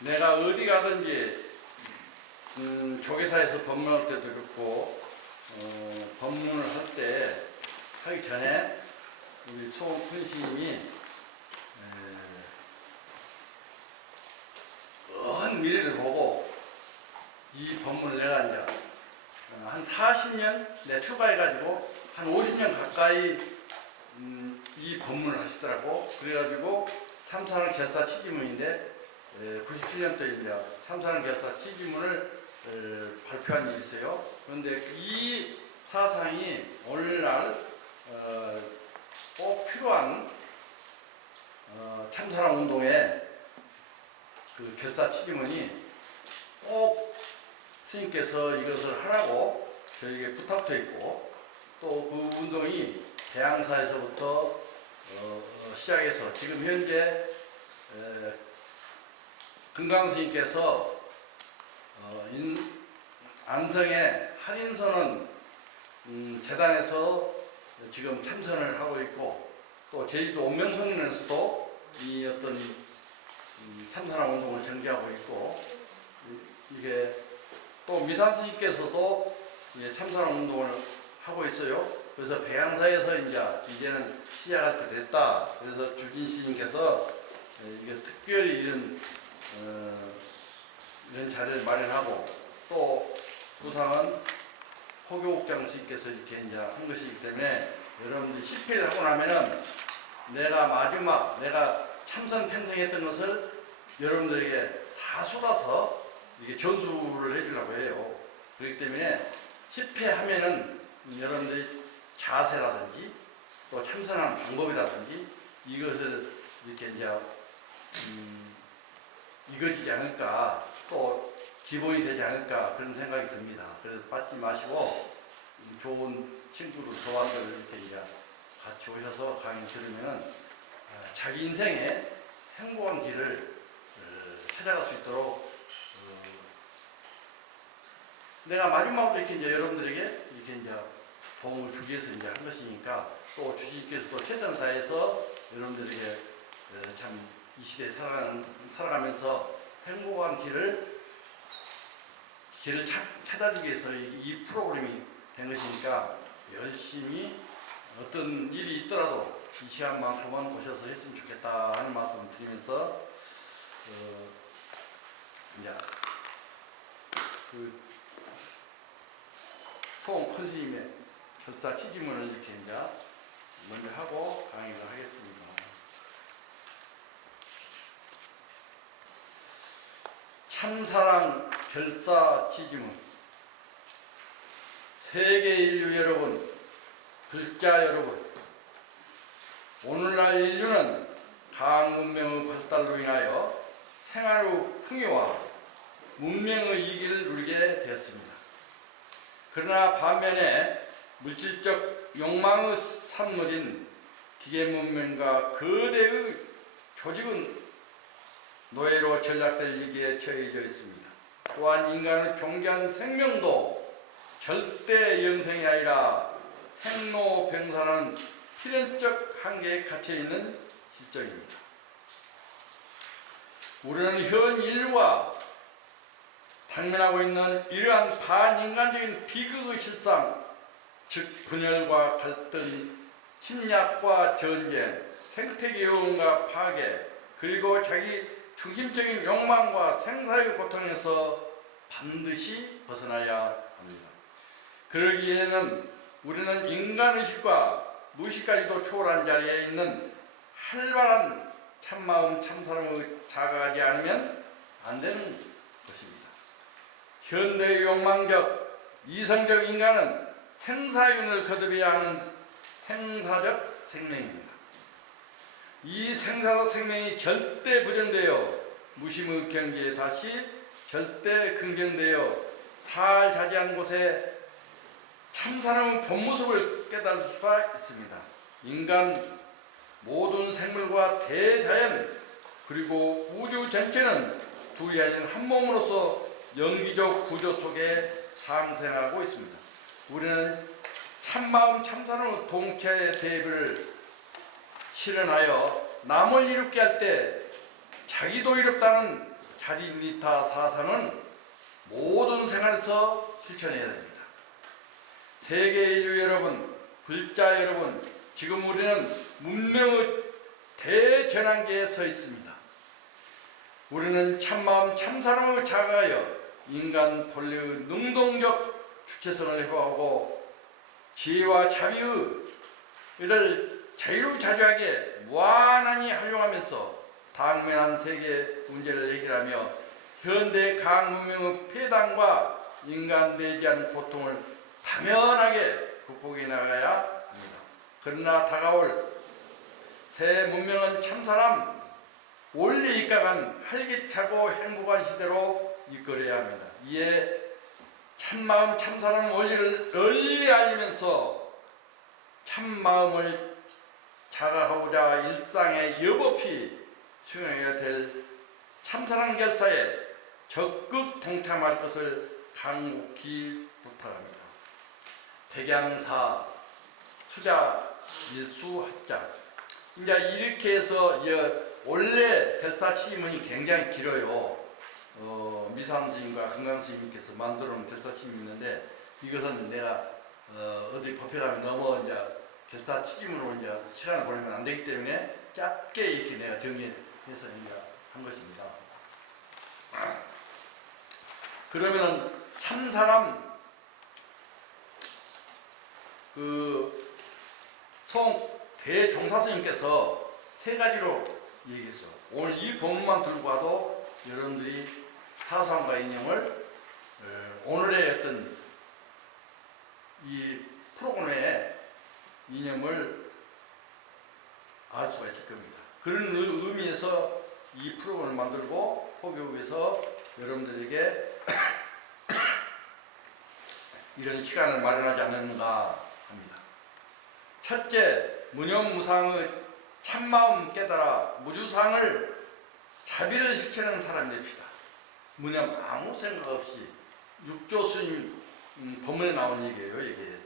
내가 어디 가든지 교계사에서 법문할 때도 그렇고 법문을 할 때 하기 전에 우리 소원 스님이 먼 미래를 보고 이 법문을 내가 이제 한 40년 내 출가해가지고 한 50년 가까이 이 법문을 하시더라고. 그래가지고 참사랑 결사 취지문인데 97년도에 이제 참사랑 결사 취지문을 발표한 일이 있어요. 그런데 이 사상이 오늘날 꼭 필요한 참사랑 운동의 그 결사 취지문이 꼭 스님께서 이것을 하라고 저에게 부탁도 있고 또 그 운동이 대항사에서부터 시작해서 지금 현재 금강스님께서 안성의 한인선언 재단에서 지금 참선을 하고 있고 또 제주도 온명성에서도 이 어떤 참선한 운동을 전개하고 있고 이게 또 미산스님께서도 참선한 운동을 하고 있어요. 그래서 배양사에서 이제는 시작할 때 됐다. 그래서 주진스님께서 이게 특별히 이런 자리를 마련하고 또 부상은 포교국장 스님께서 이렇게 이제 한 것이기 때문에 여러분들이 10회를 하고 나면은 내가 마지막 내가 참선 평생했던 것을 여러분들에게 다 쏟아서 이게 전수를 해주려고 해요. 그렇기 때문에 10회 하면은 여러분들이 자세라든지 또 참선하는 방법이라든지 이것을 이렇게 이제 이거지지 않을까 또 기본이 되지 않을까 그런 생각이 듭니다. 그래서 빠지지 마시고 좋은 친구들 도안들 이렇게 이제 같이 오셔서 강의 들으면은 자기 인생의 행복한 길을 찾아갈 수 있도록 내가 마지막으로 이렇게 이제 여러분들에게 이렇게 이제 도움을 주기 위해서 이제 한 것이니까 또 주님께서도 최선을 다해서 여러분들에게 참 이 시대에 살아가면서 행복한 길을 찾아주기 위해서 이 프로그램이 된 것이니까 열심히 어떤 일이 있더라도 이 시간만큼은 오셔서 했으면 좋겠다 하는 말씀을 드리면서 이제 그 소원 큰 스님의 결사 취지문을 이렇게 이제 먼저 하고 강의를 하겠습니다. 참사랑 결사 취지문. 세계 인류 여러분, 글자 여러분, 오늘날 인류는 과학 문명의 발달로 인하여 생활의 풍요와 문명의 이기를 누리게 되었습니다. 그러나 반면에 물질적 욕망의 산물인 기계 문명과 거대의 조직은 노예로 전락될 위기에 처해져 있습니다. 또한 인간의 존귀한 생명도 절대 영생이 아니라 생로병사라는 필연적 한계에 갇혀있는 실정입니다. 우리는 현 인류가 당면하고 있는 이러한 반인간적인 비극의 실상, 즉 분열과 갈등, 침략과 전쟁, 생태계 오염과 파괴, 그리고 자기 중심적인 욕망과 생사의 고통에서 반드시 벗어나야 합니다. 그러기에는 우리는 인간의식과 무의식까지도 초월한 자리에 있는 활발한 참마음 참사랑을 자각하지 않으면 안 되는 것입니다. 현대의 욕망적, 이성적 인간은 생사윤을 거듭해야 하는 생사적 생명입니다. 이 생사적 생명이 절대 부정되어 무심의 경지에 다시 절대 긍정되어 살자지한 곳에 참사랑의 본 모습을 깨달을 수가 있습니다. 인간, 모든 생물과 대자연, 그리고 우주 전체는 둘이 아닌 한 몸으로서 영기적 구조 속에 상생하고 있습니다. 우리는 참마음 참사랑의 동체 대비를 실현하여 남을 이롭게 할 때 자기도 이롭다는 차리니타 사상은 모든 생활에서 실천해야 됩니다. 세계 인류 여러분, 불자 여러분, 지금 우리는 문명의 대전환기에 서 있습니다. 우리는 참마음 참사랑을 자각하여 인간 본래의 능동적 주체성을 회복하고 지혜와 자비의 이를 자유자재하게 무한하니 활용하면서 당면한 세계 문제를 해결하며 현대 과학 문명의 폐단과 인간 내지한 고통을 당연하게 극복해 나가야 합니다. 그러나 다가올 새 문명은 참사람 원리 입각한 활기차고 행복한 시대로 이끌어야 합니다. 이에 참마음 참사람 원리를 널리 알리면서 참마음을 자각하고자 일상에 여법히 수행해야 될 참사랑 결사에 적극 동참할 것을 강력히 부탁합니다. 백양사, 수자, 일수합자. 이제 이렇게 해서 원래 결사 취임문이 굉장히 길어요. 미산 스님과 건강 스님께서 만들어 놓은 결사 취임이 있는데 이것은 내가 어디 법회 가면 너무 이제 결사 취임으로 이제 시간을 보내면 안 되기 때문에 짧게 이렇게 내가 정리해서 이제 한 것입니다. 그러면은 참사람 송 대종사스님께서 세 가지로 얘기했어. 오늘 이 본문만 들고 가도 여러분들이 사상과 인형을 오늘의 어떤 이 프로그램의 이념을 알 수가 있을 겁니다. 그런 의미에서 이 프로그램을 만들고 포교국에서 여러분들에게 이런 시간을 마련하지 않았는가 합니다. 첫째, 무념무상의 참마음 깨달아 무주상을 자비를 실천하는 사람이 됩시다. 무념 아무 생각 없이 육조 스님 법문에 나온 얘기예요. 이게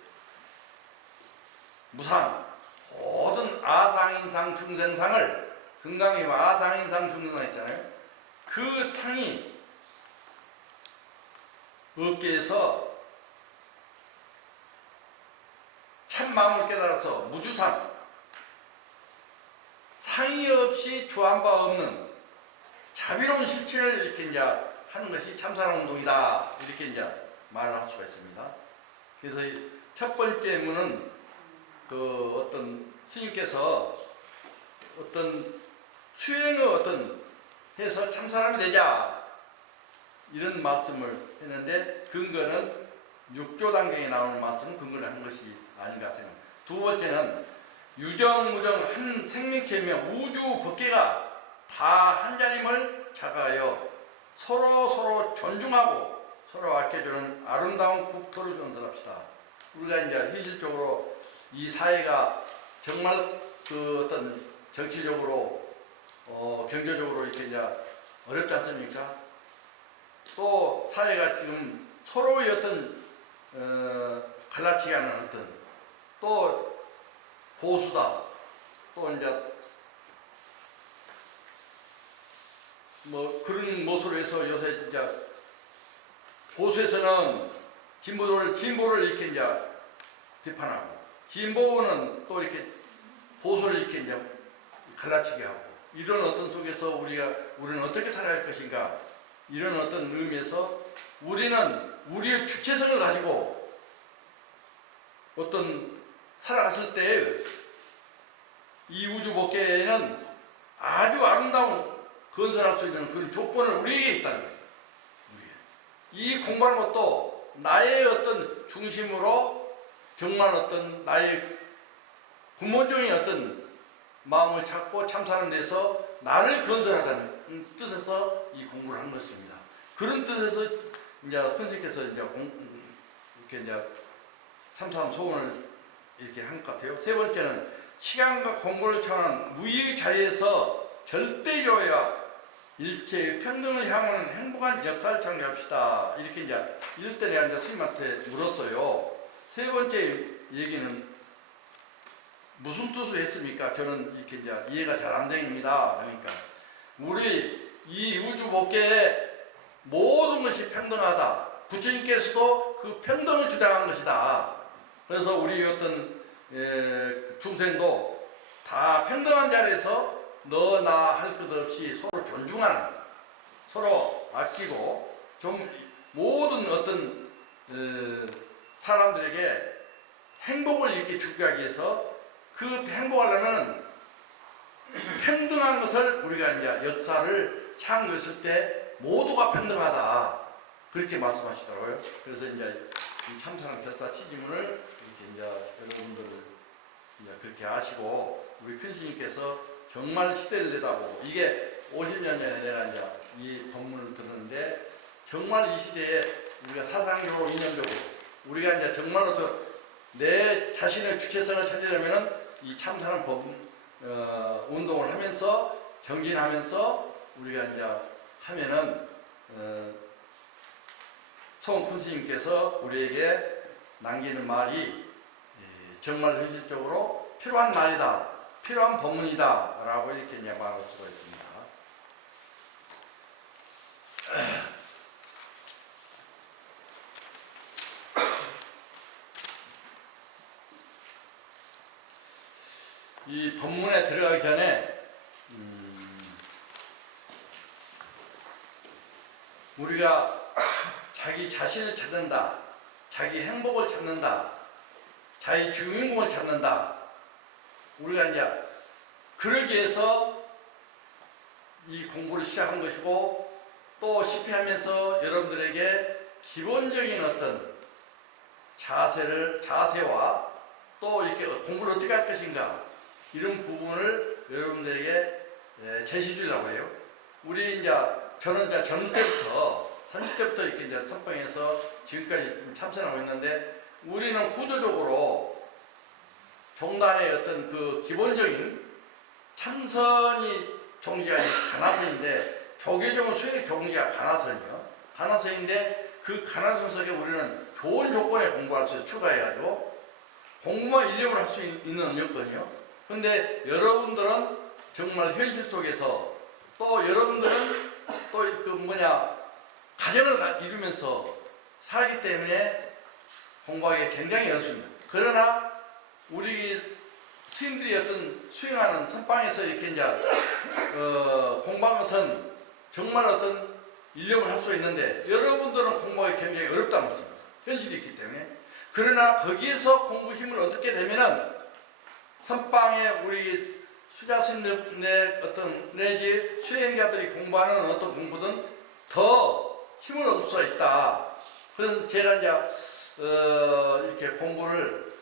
무상 모든 아상인상 중생상을 건강이 아상인상 중생상 있잖아요. 그 상이 어깨에서 참마음을 깨달아서 무주상 상의 없이 주한 바 없는 자비로운 실천을 이렇게 이제 하는 것이 참사랑 운동이다. 이렇게 이제 말을 할 수가 있습니다. 그래서 첫 번째 문은 어떤 스님께서 어떤 수행의 해서 참사람이 되자 이런 말씀을 했는데 근거는 6조 단계에 나오는 말씀은 근거를 한 것이 아닌가 생각합니다. 두 번째는 유정무정 한 생명체며 우주 법계가 다 한자림을 자각하여 서로 존중하고 서로 아껴주는 아름다운 국토를 건설합시다. 우리가 이제 현실적으로 이 사회가 정말 어떤 정치적으로 경제적으로 이렇게 이제 어렵지 않습니까? 또 사회가 지금 서로의 어떤 갈라치기 하는 또 보수다. 또 이제 뭐 그런 모습으로 해서 요새 이제 보수에서는 진보를 이렇게 이제 비판하고 진보는 또 이렇게 보수를 이렇게 이제 갈라치게 하고 이런 어떤 속에서 우리는 어떻게 살아야 할 것인가 이런 어떤 의미에서 우리는 우리의 주체성을 가지고 어떤 살아갔을 때 이 우주 법계에는 아주 아름다운 건설할 수 있는 그런 조건을 우리에게 있다는 거예요. 이 공부하는 것도 나의 어떤 중심으로 정말 어떤 나의 근본적인 어떤 마음을 찾고 참사람 내서 나를 건설하자는 뜻에서 이 공부를 한 것입니다. 그런 뜻에서 이제 선생님께서 이렇게 이제 참사람 소원을 이렇게 한 것 같아요. 세 번째는 시간과 공고를 초월한 무의의 자리에서 절대요야 일체의 평등을 향하는 행복한 역사를 창조합시다. 이렇게 이제 이럴 때 내가 이제 스님한테 물었어요. 세 번째 얘기는 무슨 뜻을 했습니까? 저는 이렇게 이제 이해가 잘 안 됩니다. 그러니까 우리 이 우주 법계에 모든 것이 평등하다. 부처님께서도 그 평등을 주장한 것이다. 그래서 우리 어떤 중생도 다 평등한 자리에서 너 나 할 것 없이 서로 존중하는, 서로 아끼고 좀 모든 어떤 사람들에게 행복을 이렇게 주기 위해서 그 행복하려면 평등한 것을 우리가 이제 역사를 창조했을 때 모두가 평등하다. 그렇게 말씀하시더라고요. 그래서 이제 이 참선한 결사 취지문을 이렇게 이제 여러분들 이제 그렇게 아시고 우리 큰 스님께서 정말 시대를 내다보고 이게 50년 전에 내가 이제 이 법문을 들었는데 정말 이 시대에 우리가 사상적으로 이념적으로 우리가 이제 정말로 내 자신의 주체성을 찾으려면은 이 참선한 법 운동을 하면서 정진하면서 우리가 이제 하면은 소원 스님께서 우리에게 남기는 말이 정말 현실적으로 필요한 말이다, 필요한 법문이다 라고 이렇게 이제 말할 수가 있습니다. 이 법문에 들어가기 전에 우리가 자기 자신을 찾는다, 자기 행복을 찾는다, 자기 주인공을 찾는다. 우리가 이제 그러기 위해서 이 공부를 시작한 것이고 또 실패하면서 여러분들에게 기본적인 어떤 자세와 또 이렇게 공부를 어떻게 할 것인가 이런 부분을 여러분들에게 제시 주려고 해요. 우리 이제 저는 이제 젊을 때부터 30대부터 이렇게 이제 선방에서 지금까지 참선하고 있는데 우리는 구조적으로 종단의 어떤 그 기본적인 참선이 종지가 가나선인데 조계종은 수행의 종지가 가나선이요. 가나선인데 그 가나선 속에 우리는 좋은 조건에 공부할 수 추가해가지고 공부만 인력을 할 수 있는 여건이요. 근데 여러분들은 정말 현실 속에서 또 여러분들은 또 그 가정을 이루면서 살기 때문에 공부하기가 굉장히 어렵습니다. 그러나 우리 스님들이 어떤 수행하는 선방에서 이렇게 이제 공부한 것은 정말 어떤 인력을 할 수 있는데 여러분들은 공부하기 굉장히 어렵다는 것입니다. 현실이 있기 때문에. 그러나 거기에서 공부 힘을 얻게 되면은 선방에 우리 수자스님의 어떤 내지 수행자들이 공부하는 어떤 공부든 더 힘을 얻을 수가 있다. 그래서 제가 이제 이렇게 공부를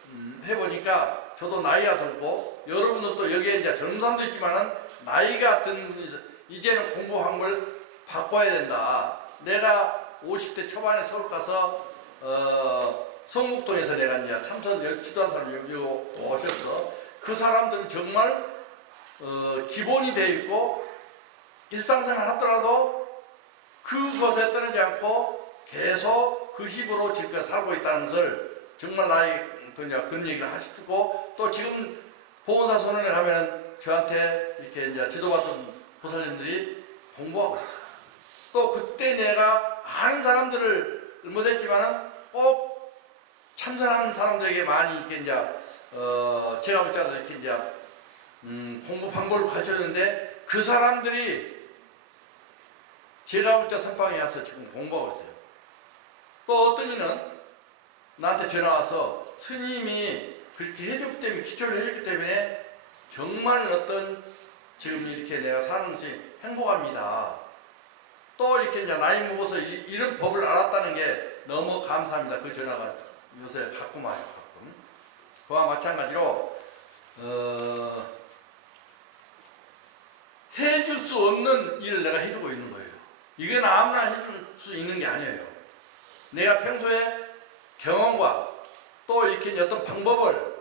해보니까 저도 나이가 들고 여러분들도 여기에 이제 젊은 사람도 있지만은 나이가 든 이제는 공부 방법을 바꿔야 된다. 내가 50대 초반에 서울 가서 성북동에서 내가 이제 참선 기도한 사람 여기 오셨어. 그 사람들은 정말 기본이 되어 있고 일상생활 하더라도 그것에 떨어지지 않고 계속 그 힘으로 지금까지 살고 있다는 것을 정말 그런 얘기를 하시고 또 지금 보건사 선언에 가면은 저한테 이렇게 이제 지도받은 보살님들이 공부하고 있어요. 또 그때 내가 아는 사람들을 못했지만은 꼭 참선하는 사람들에게 많이 이렇게 이제 제가 볼 때도 이렇게 이제 공부 방법을 가르쳐줬는데 그 사람들이 제가 볼 때 선방에 와서 지금 공부하고 있어요. 또 어떤 이는 나한테 전화 와서 스님이 그렇게 해줬기 때문에 기초를 해줬기 때문에 정말 어떤 지금 이렇게 내가 사는 것이 행복합니다. 또 이렇게 이제 나이 먹어서 이런 법을 알았다는 게 너무 감사합니다. 그 전화가 요새 가끔 와요. 가끔. 그와 마찬가지로 해줄 수 없는 일을 내가 해주고 있는 거예요. 이건 아무나 해줄 수 있는 게 아니에요. 내가 평소에 경험과 또 이렇게 어떤 방법을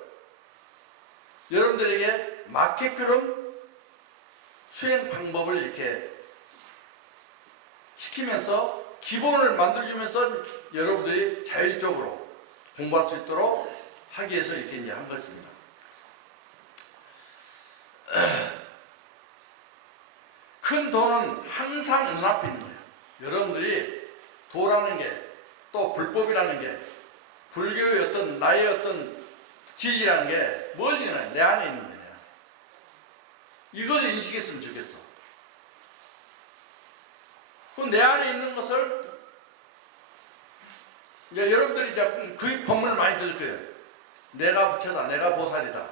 여러분들에게 맞게끔 수행 방법을 이렇게 시키면서 기본을 만들어주면서 여러분들이 자율적으로 공부할 수 있도록 하기 위해서 이렇게 이제 한 것입니다. 큰 도는 항상 눈앞에 있는 거예요. 여러분들이 도라는 게 또 불법이라는 게 불교의 어떤 나의 어떤 지지라는 게 멀리 내 안에 있는 거냐. 이걸 인식했으면 좋겠어. 그 내 안에 있는 것을 이제 여러분들이 이제 그 법문을 많이 들을 거예요. 내가 부처다, 내가 보살이다,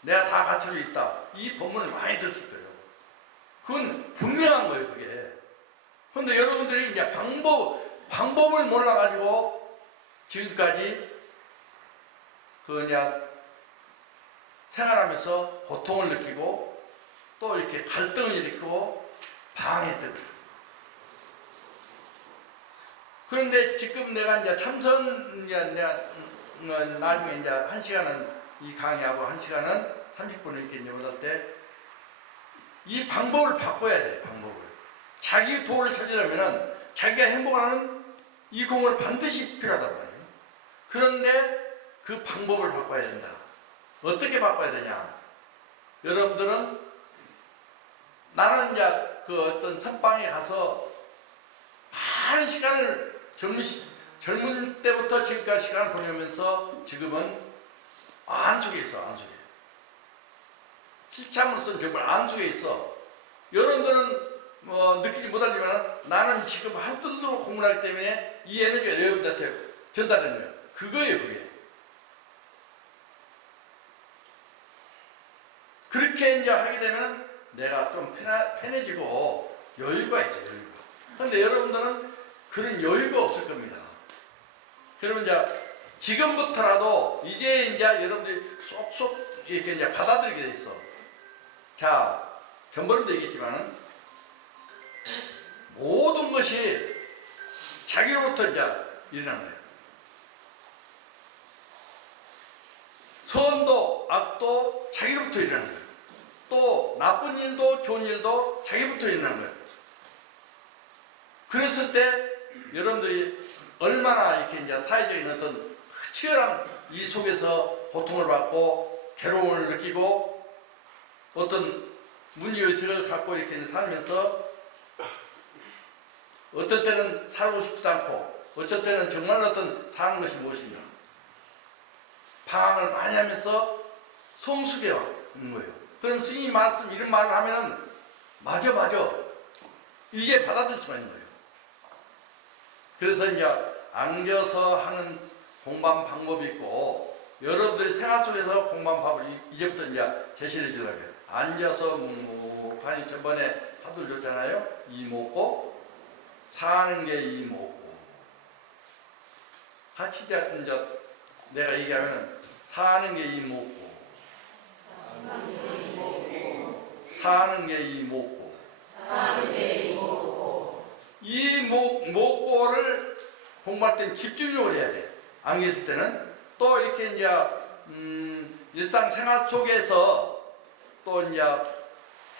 내가 다 갖춰져 있다. 이 법문을 많이 들었을 거예요. 그건 분명한 거예요, 그게. 그런데 여러분들이 이제 방법을 몰라가지고 지금까지 그냥 생활하면서 고통을 느끼고 또 이렇게 갈등을 일으키고 방해했던 거예요. 그런데 지금 내가 이제 나중에 이제 1시간은 이 강의하고 1시간은 30분을 이렇게 이제 못할 때 이 방법을 바꿔야 돼, 방법을. 자기 도를 찾으려면은 자기가 행복하는 이 공을 반드시 필요하단 말이에요. 그런데 그 방법을 바꿔야 된다. 어떻게 바꿔야 되냐? 여러분들은 나는 이제 그 어떤 선방에 가서 많은 시간을 젊은 때부터 지금까지 시간을 보내면서 지금은 안속에 있어, 안속에. 실참으로서는 정말 안속에 있어. 여러분들은 느끼지 못하지만 나는 지금 하루도록 공부를 하기 때문에 이 에너지가 여러분들한테 전달되는 거예요. 그거예요, 그게. 그렇게 이제 하게 되면 내가 좀 편해지고 여유가 있어요, 여유가. 그런데 여러분들은 그런 여유가 없을 겁니다. 그러면 이제 지금부터라도 이제 여러분들이 쏙쏙 이렇게 이제 받아들이게 돼 있어. 자, 견번호도 얘기했지만은 모든 것이 자기로부터 이제 일어나는 거예요. 선도 악도 자기로부터 일어나는 거예요. 또 나쁜 일도 좋은 일도 자기부터 일어나는 거예요. 그랬을 때 여러분들이 얼마나 이렇게 이제 사회적인 어떤 치열한 이 속에서 고통을 받고 괴로움을 느끼고 어떤 문제의식을 갖고 이렇게 살면서 어떨 때는 살고 싶지도 않고 어쩔 때는 정말 어떤 사는 것이 무엇인가 방황을 많이 하면서 성숙해 있는 거예요. 그럼 스님이 말씀 이런 말을 하면은 맞아 이게 받아들일 수가 있는 거예요. 그래서 이제 안겨서 하는 공부한 방법이 있고 여러분들이 생활 속에서 공부한 방법을 이제부터 이제 제시를 해주려고 해요. 앉아서 묵묵하니 저번에 하도 줬잖아요. 이목고 사는 게 이목고 같이 이제 내가 얘기하면은 사는 게 이목고 사는 게 이목고 이 목고를 공부할 때는 집중력을 해야 돼. 안 계실 때는 또 이렇게 이제 일상생활 속에서 또 이제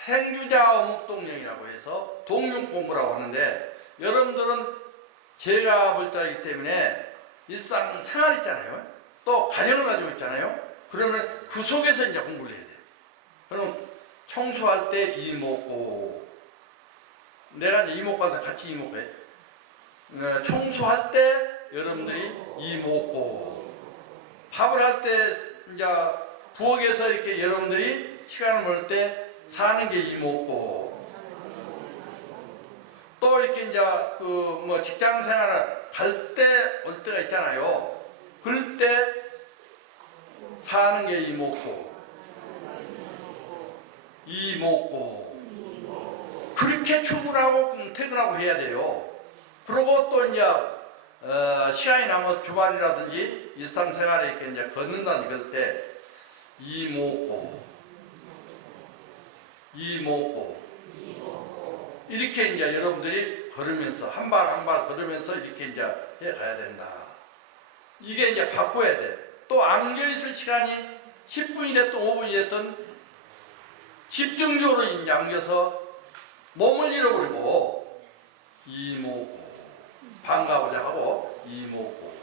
행주자 어묵동령이라고 해서 동륜공부라고 하는데 여러분들은 제가 볼 자이기 때문에 일상생활 있잖아요. 또 가정을 가지고 있잖아요. 그러면 그 속에서 이제 공부를 해야 돼. 그럼 청소할 때 이목고 내가 이제 이목과도 같이 이목해. 청소할 때 여러분들이 이목고 밥을 할 때 이제 부엌에서 이렇게 여러분들이 시간을 보낼 때 사는 게 이목고 또 이렇게 이제 그 직장 생활을 갈 때 올 때가 있잖아요. 그럴 때 사는 게 이목고 그렇게 출근하고 퇴근하고 해야 돼요. 그리고 또 이제 시간이 남아 주말이라든지 일상생활에 이렇게 이제 걷는다는 그럴 때 이목고 이렇게 이제 여러분들이 걸으면서 한 발 한 발 걸으면서 이렇게 이제 해 가야 된다. 이게 이제 바꿔야 돼. 또 안겨있을 시간이 10분이 됐든 5분이 됐든 집중적으로 이제 안겨서 몸을 잃어버리고 이목고 반가보자 하고 이목고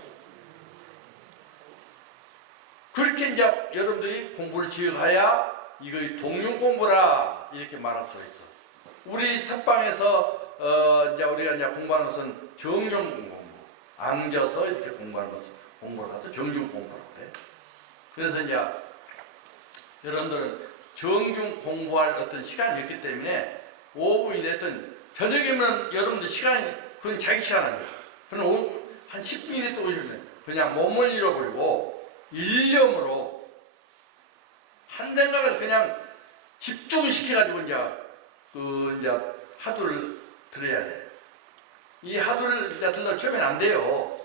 그렇게 이제 여러분들이 공부를 지어가야 이거 동륜공부라 이렇게 말할 수가 있어. 우리 선방에서 이제 우리가 이제 공부하는 것은 정용 공부, 앉아서 이렇게 공부하는 것을 공부를 하죠. 정중 공부라고 그래. 그래서 이제 여러분들은 정중 공부할 어떤 시간이 있기 때문에 5분이 됐든 저녁이면 여러분들 시간이 그건 자기 시간 아니에요. 그럼 한 10분이 됐든 50분 그냥 몸을 잃어버리고 일념으로 한 생각을 그냥 집중시켜가지고 이제 하두를 들어야 돼. 이 하두를 이제 들러 처음엔 안 돼요.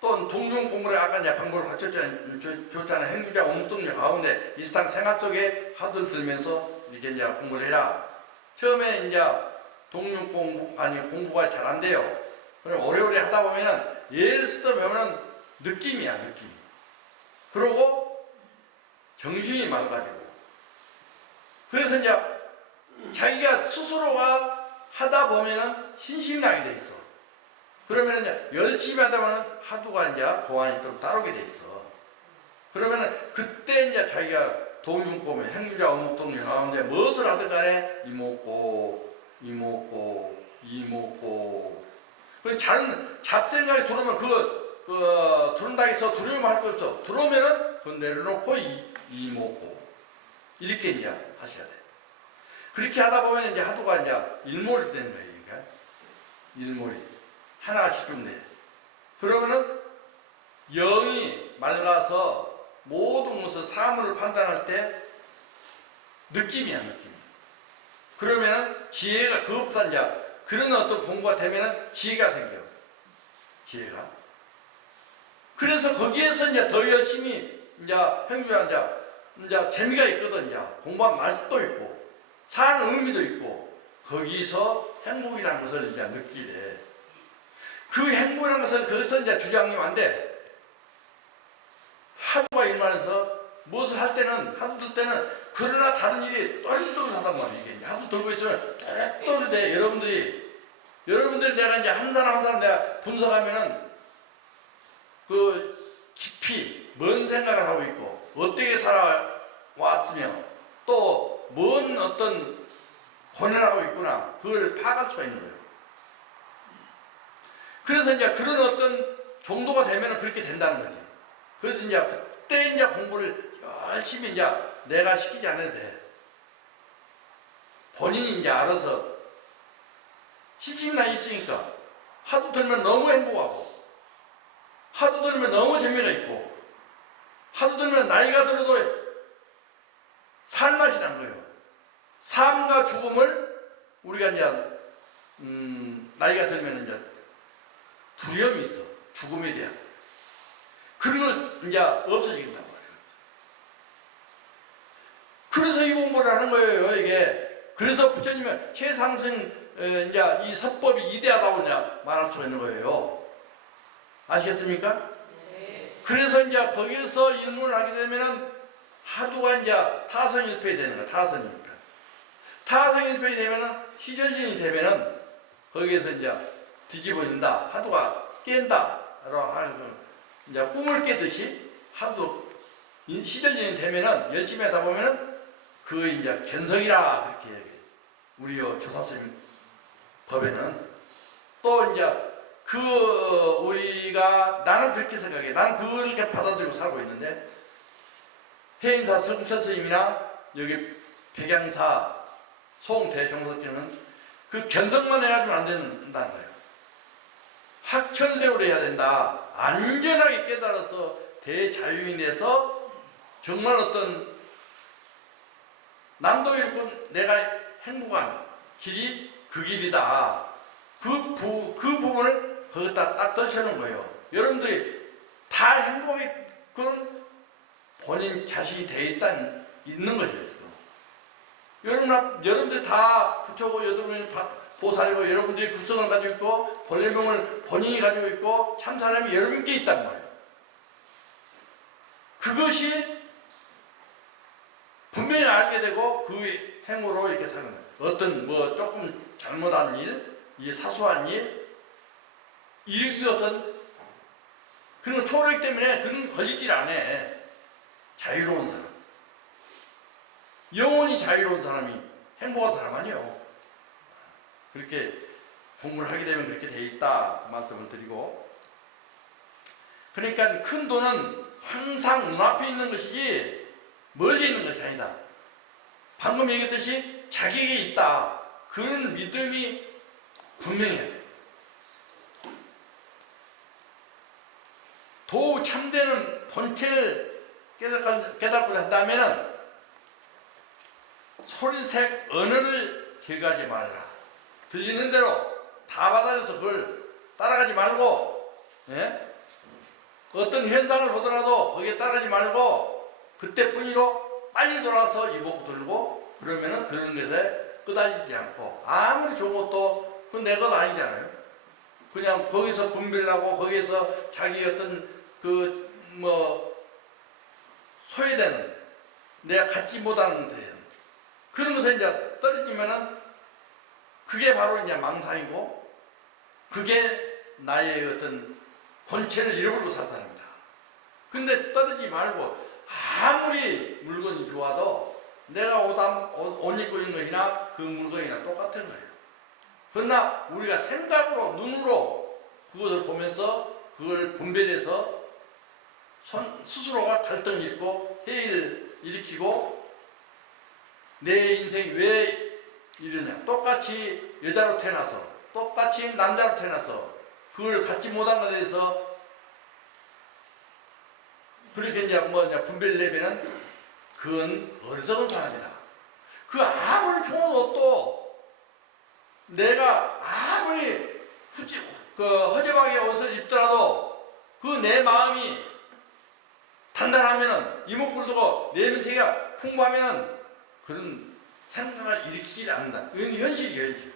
또 동중 공부를 아까 이제 방법을 줬잖아. 행주자 옴뚱력 가운데 일상생활 속에 하두를 들면서 이렇게 이제 공부를 해라. 처음에 이제 동중 공부 아니 공부가 잘 안 돼요. 그럼 오래오래 하다 보면은 예를 쓰다 보면은 느낌이야 느낌. 그러고 정신이 망가지고. 그래서 이제 자기가 스스로가 하다 보면은 신심나게 돼 있어. 그러면 이제 열심히 하다 보면 하두가 이제 고안이 좀 따르게 돼 있어. 그러면은 그때 이제 자기가 동중공부, 행주자 어묵동력 가운데 무엇을 하든 간에 이목고, 그 잡생각이 들어오면 들은다 해서 두려움 할 거 없어. 들어오면은 그건 내려놓고 이목고. 이렇게 이제 하셔야 돼. 그렇게 하다 보면 이제 하두가 이제 일몰이 되는 거예요. 그러니까 일몰이. 하나가 집중돼. 그러면은 영이 맑아서 모든 것을 사물을 판단할 때 느낌이야, 느낌. 그러면은 지혜가 그것보다 이제 그런 어떤 공부가 되면은 지혜가 생겨. 지혜가. 그래서 거기에서 이제 더 열심히 이제 행주자 이제 재미가 있거든. 이제 공부한 맛도 있고 사는 의미도 있고 거기서 행복이라는 것을 이제 느끼게 돼. 그 행복이라는 것은 그것은 이제 주장님 안 돼. 하두가 일만해서 무엇을 할 때는 하두 들 때는 그러나 다른 일이 또렷또렷하단 말이에요. 이게 하두 들고 있으면 또렷또렷해. 여러분들이 내가 이제 한 사람 한 사람 내가 분석하면은 그 깊이 뭔 생각을 하고 있고 어떻게 살아왔으며 또 뭔 어떤 고뇌하고 있구나 그걸 파악할 수가 있는 거예요. 그래서 이제 그런 어떤 정도가 되면 그렇게 된다는 거지. 그래서 이제 그때 이제 공부를 열심히 이제 내가 시키지 않아도 돼. 본인이 이제 알아서 시집나 있으니까 하도 들면 너무 행복하고 하도 들면 너무 재미가 있고 하도 들면 나이가 들어도 살맛이 난 거예요. 삶과 죽음을 우리가 이제 나이가 들면 이제 두려움이 있어. 죽음에 대한. 그런 걸 이제 없어지겠단 말이에요. 그래서 이 공부를 하는 거예요, 이게. 그래서 부처님은 최상승, 이제 이 서법이 이대하다고 이제 말할 수가 있는 거예요. 아시겠습니까? 네. 그래서 이제 거기서 일문을 하게 되면은 하두가 이제 타성일패이 되는 거야, 타성일패. 타성일패이 되면은 희절진이 되면은 거기에서 이제 뒤집어진다. 하두가 깬다. 이제 꿈을 깨듯이 하두 시절진이 되면은 열심히 하다 보면은 그 이제 견성이라 그렇게 얘기해. 우리 조사스님 법에는 또 이제 우리가 나는 그렇게 생각해. 나는 그렇게 받아들이고 살고 있는데 해인사 성철 스님이나 여기 백양사 송대종석교는 그 견성만 해가지고 안 된다는 거예요. 학철대오를 해야 된다. 안전하게 깨달아서 대자유인이 돼서 정말 어떤 남도 잃고 내가 행복한 길이 그 길이다. 그 부분을 거기다 딱 떨쳐놓은 거예요. 여러분들이 다 행복이 그런 본인 자식이 있는 것이에요. 여러분들 다 부처고 여러분이 보살이고 여러분들이 불성을 가지고 있고 본래명을 본인이 가지고 있고 참사람이 여러분께 있단 말이에요. 그것이 분명히 알게 되고 그 행으로 이렇게 사는 거예요. 어떤 조금 잘못한 일, 이 사소한 일, 이것은 그런 초월이기 때문에 그런 걸리질 않아. 자유로운 사람. 영원히 자유로운 사람이 행복한 사람 아니에요. 그렇게 공부를 하게 되면 그렇게 돼 있다 그 말씀을 드리고, 그러니까 큰 돈은 항상 눈앞에 있는 것이지 멀리 있는 것이 아니다. 방금 얘기했듯이 자기에게 있다, 그런 믿음이 분명해야 돼. 도우 참되는 본체를 깨닫고 한다면 소리색 언어를 제거하지 말라. 들리는 대로 다 받아들여서 그걸 따라가지 말고, 예? 어떤 현상을 보더라도 거기에 따라가지 말고 그때뿐이로 빨리 돌아서 이목 들고, 그러면은 그런 것에 끄달리지 않고, 아무리 좋은 것도 그건 내 것 아니잖아요. 그냥 거기서 분별하고 거기에서 자기 어떤 소외되는, 내가 갖지 못하는 것에 그런 것에 이제 떨어지면은 그게 바로 이제 망상이고, 그게 나의 어떤 본체를 잃어버리고 사탄입니다. 근데 떨어지지 말고, 아무리 물건이 좋아도 내가 옷 입고 있는 것이나 그 물건이나 똑같은 거예요. 그러나 우리가 생각으로, 눈으로 그것을 보면서 그걸 분별해서 스스로가 갈등을 일으키고 회의를 일으키고, 내 인생이 왜 이러냐, 똑같이 여자로 태어나서 똑같이 남자로 태어나서 그걸 갖지 못한 것에 대해서 그렇게 이제 분별을 내면은 그건 어리석은 사람이다. 그 아무리 좋은 옷도 내가 아무리 허접하게 옷을 입더라도 그 내 마음이 단단하면은, 이목구를 내 민세가 풍부하면은 그런 생각을 일으키지 않는다. 이건 현실이에요, 현실.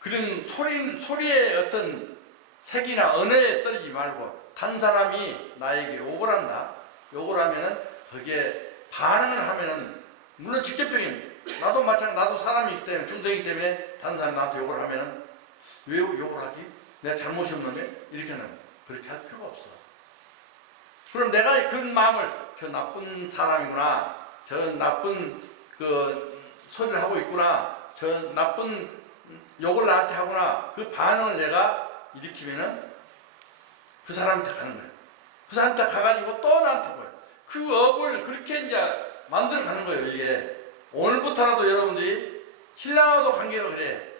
그런 소리의 어떤 색이나 언어에 떨어지지 말고, 단 사람이 나에게 욕을 한다. 욕을 하면은 거기에 반응을 하면은, 물론 직접적인, 나도 마찬가지, 나도 사람이기 때문에, 중생이기 때문에 단 사람이 나한테 욕을 하면은 왜 욕을 하지? 내가 잘못이 없는데? 이렇게는 그렇게 할 필요가 없어. 그럼 내가 그런 마음을, 저 나쁜 사람이구나, 저 나쁜 소리를 하고 있구나, 저 나쁜 욕을 나한테 하구나, 그 반응을 내가 일으키면은 그 사람한테 가는 거예요. 그 사람한테 가가지고 또 나한테 거예요. 그 업을 그렇게 이제 만들어 가는 거예요. 이게 오늘부터라도 여러분들이 신랑하고도 관계가 그래,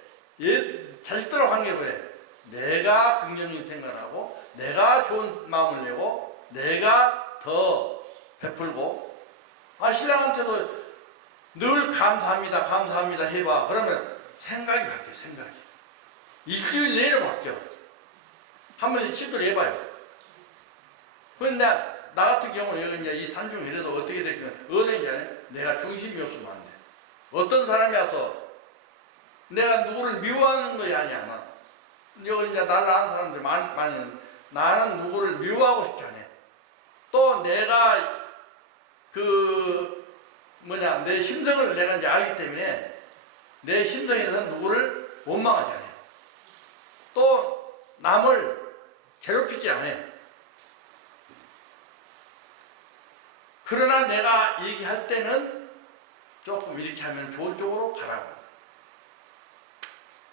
자식들하고 관계가 그래. 내가 긍정적인 생각을 하고, 내가 좋은 마음을 내고, 내가 더 베풀고, 신랑한테도 늘 감사합니다, 감사합니다 해봐. 그러면 생각이 바뀌어, 생각이. 일주일 내로 바뀌어. 한번 시도를 해봐요. 그런데 나 같은 경우는 여기 이제 이 산중 이래도 어떻게 됐냐면, 은행이잖아요. 내가 중심이 없으면 안 돼. 어떤 사람이 와서 내가 누구를 미워하는 것이 아니야. 여기 이제 나를 아는 사람들 많이, 나는 누구를 미워하고 싶지 않아. 또 내가 내 심성을 내가 이제 알기 때문에 내 심성에서는 누구를 원망하지 않아. 또 남을 괴롭히지 않아. 그러나 내가 얘기할 때는 조금 이렇게 하면 좋은 쪽으로 가라고.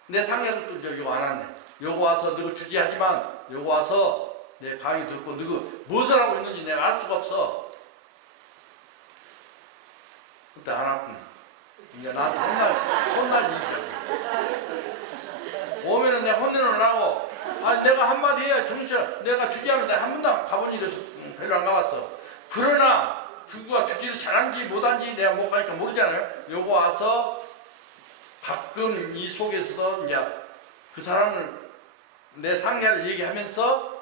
내 상사도 또 요거 안 왔네. 요거 와서 너가 주지하지만 요거 와서 내 강의 듣고 너가 무엇을 하고 있는지 내가 알 수가 없어. 그때 안 왔구나. 이제 나한테 혼날 일이야. 오면은 내가 혼내는 하고, 내가 한마디 해야 정신, 내가 주지하면 내가 한 번도 가본 일이 별로 안 가봤어. 그러나 누가 주지를 잘한지 못한지 내가 못 가니까 모르잖아요. 요거 와서 가끔 이 속에서도 이제 그 사람을, 내 상태를 얘기하면서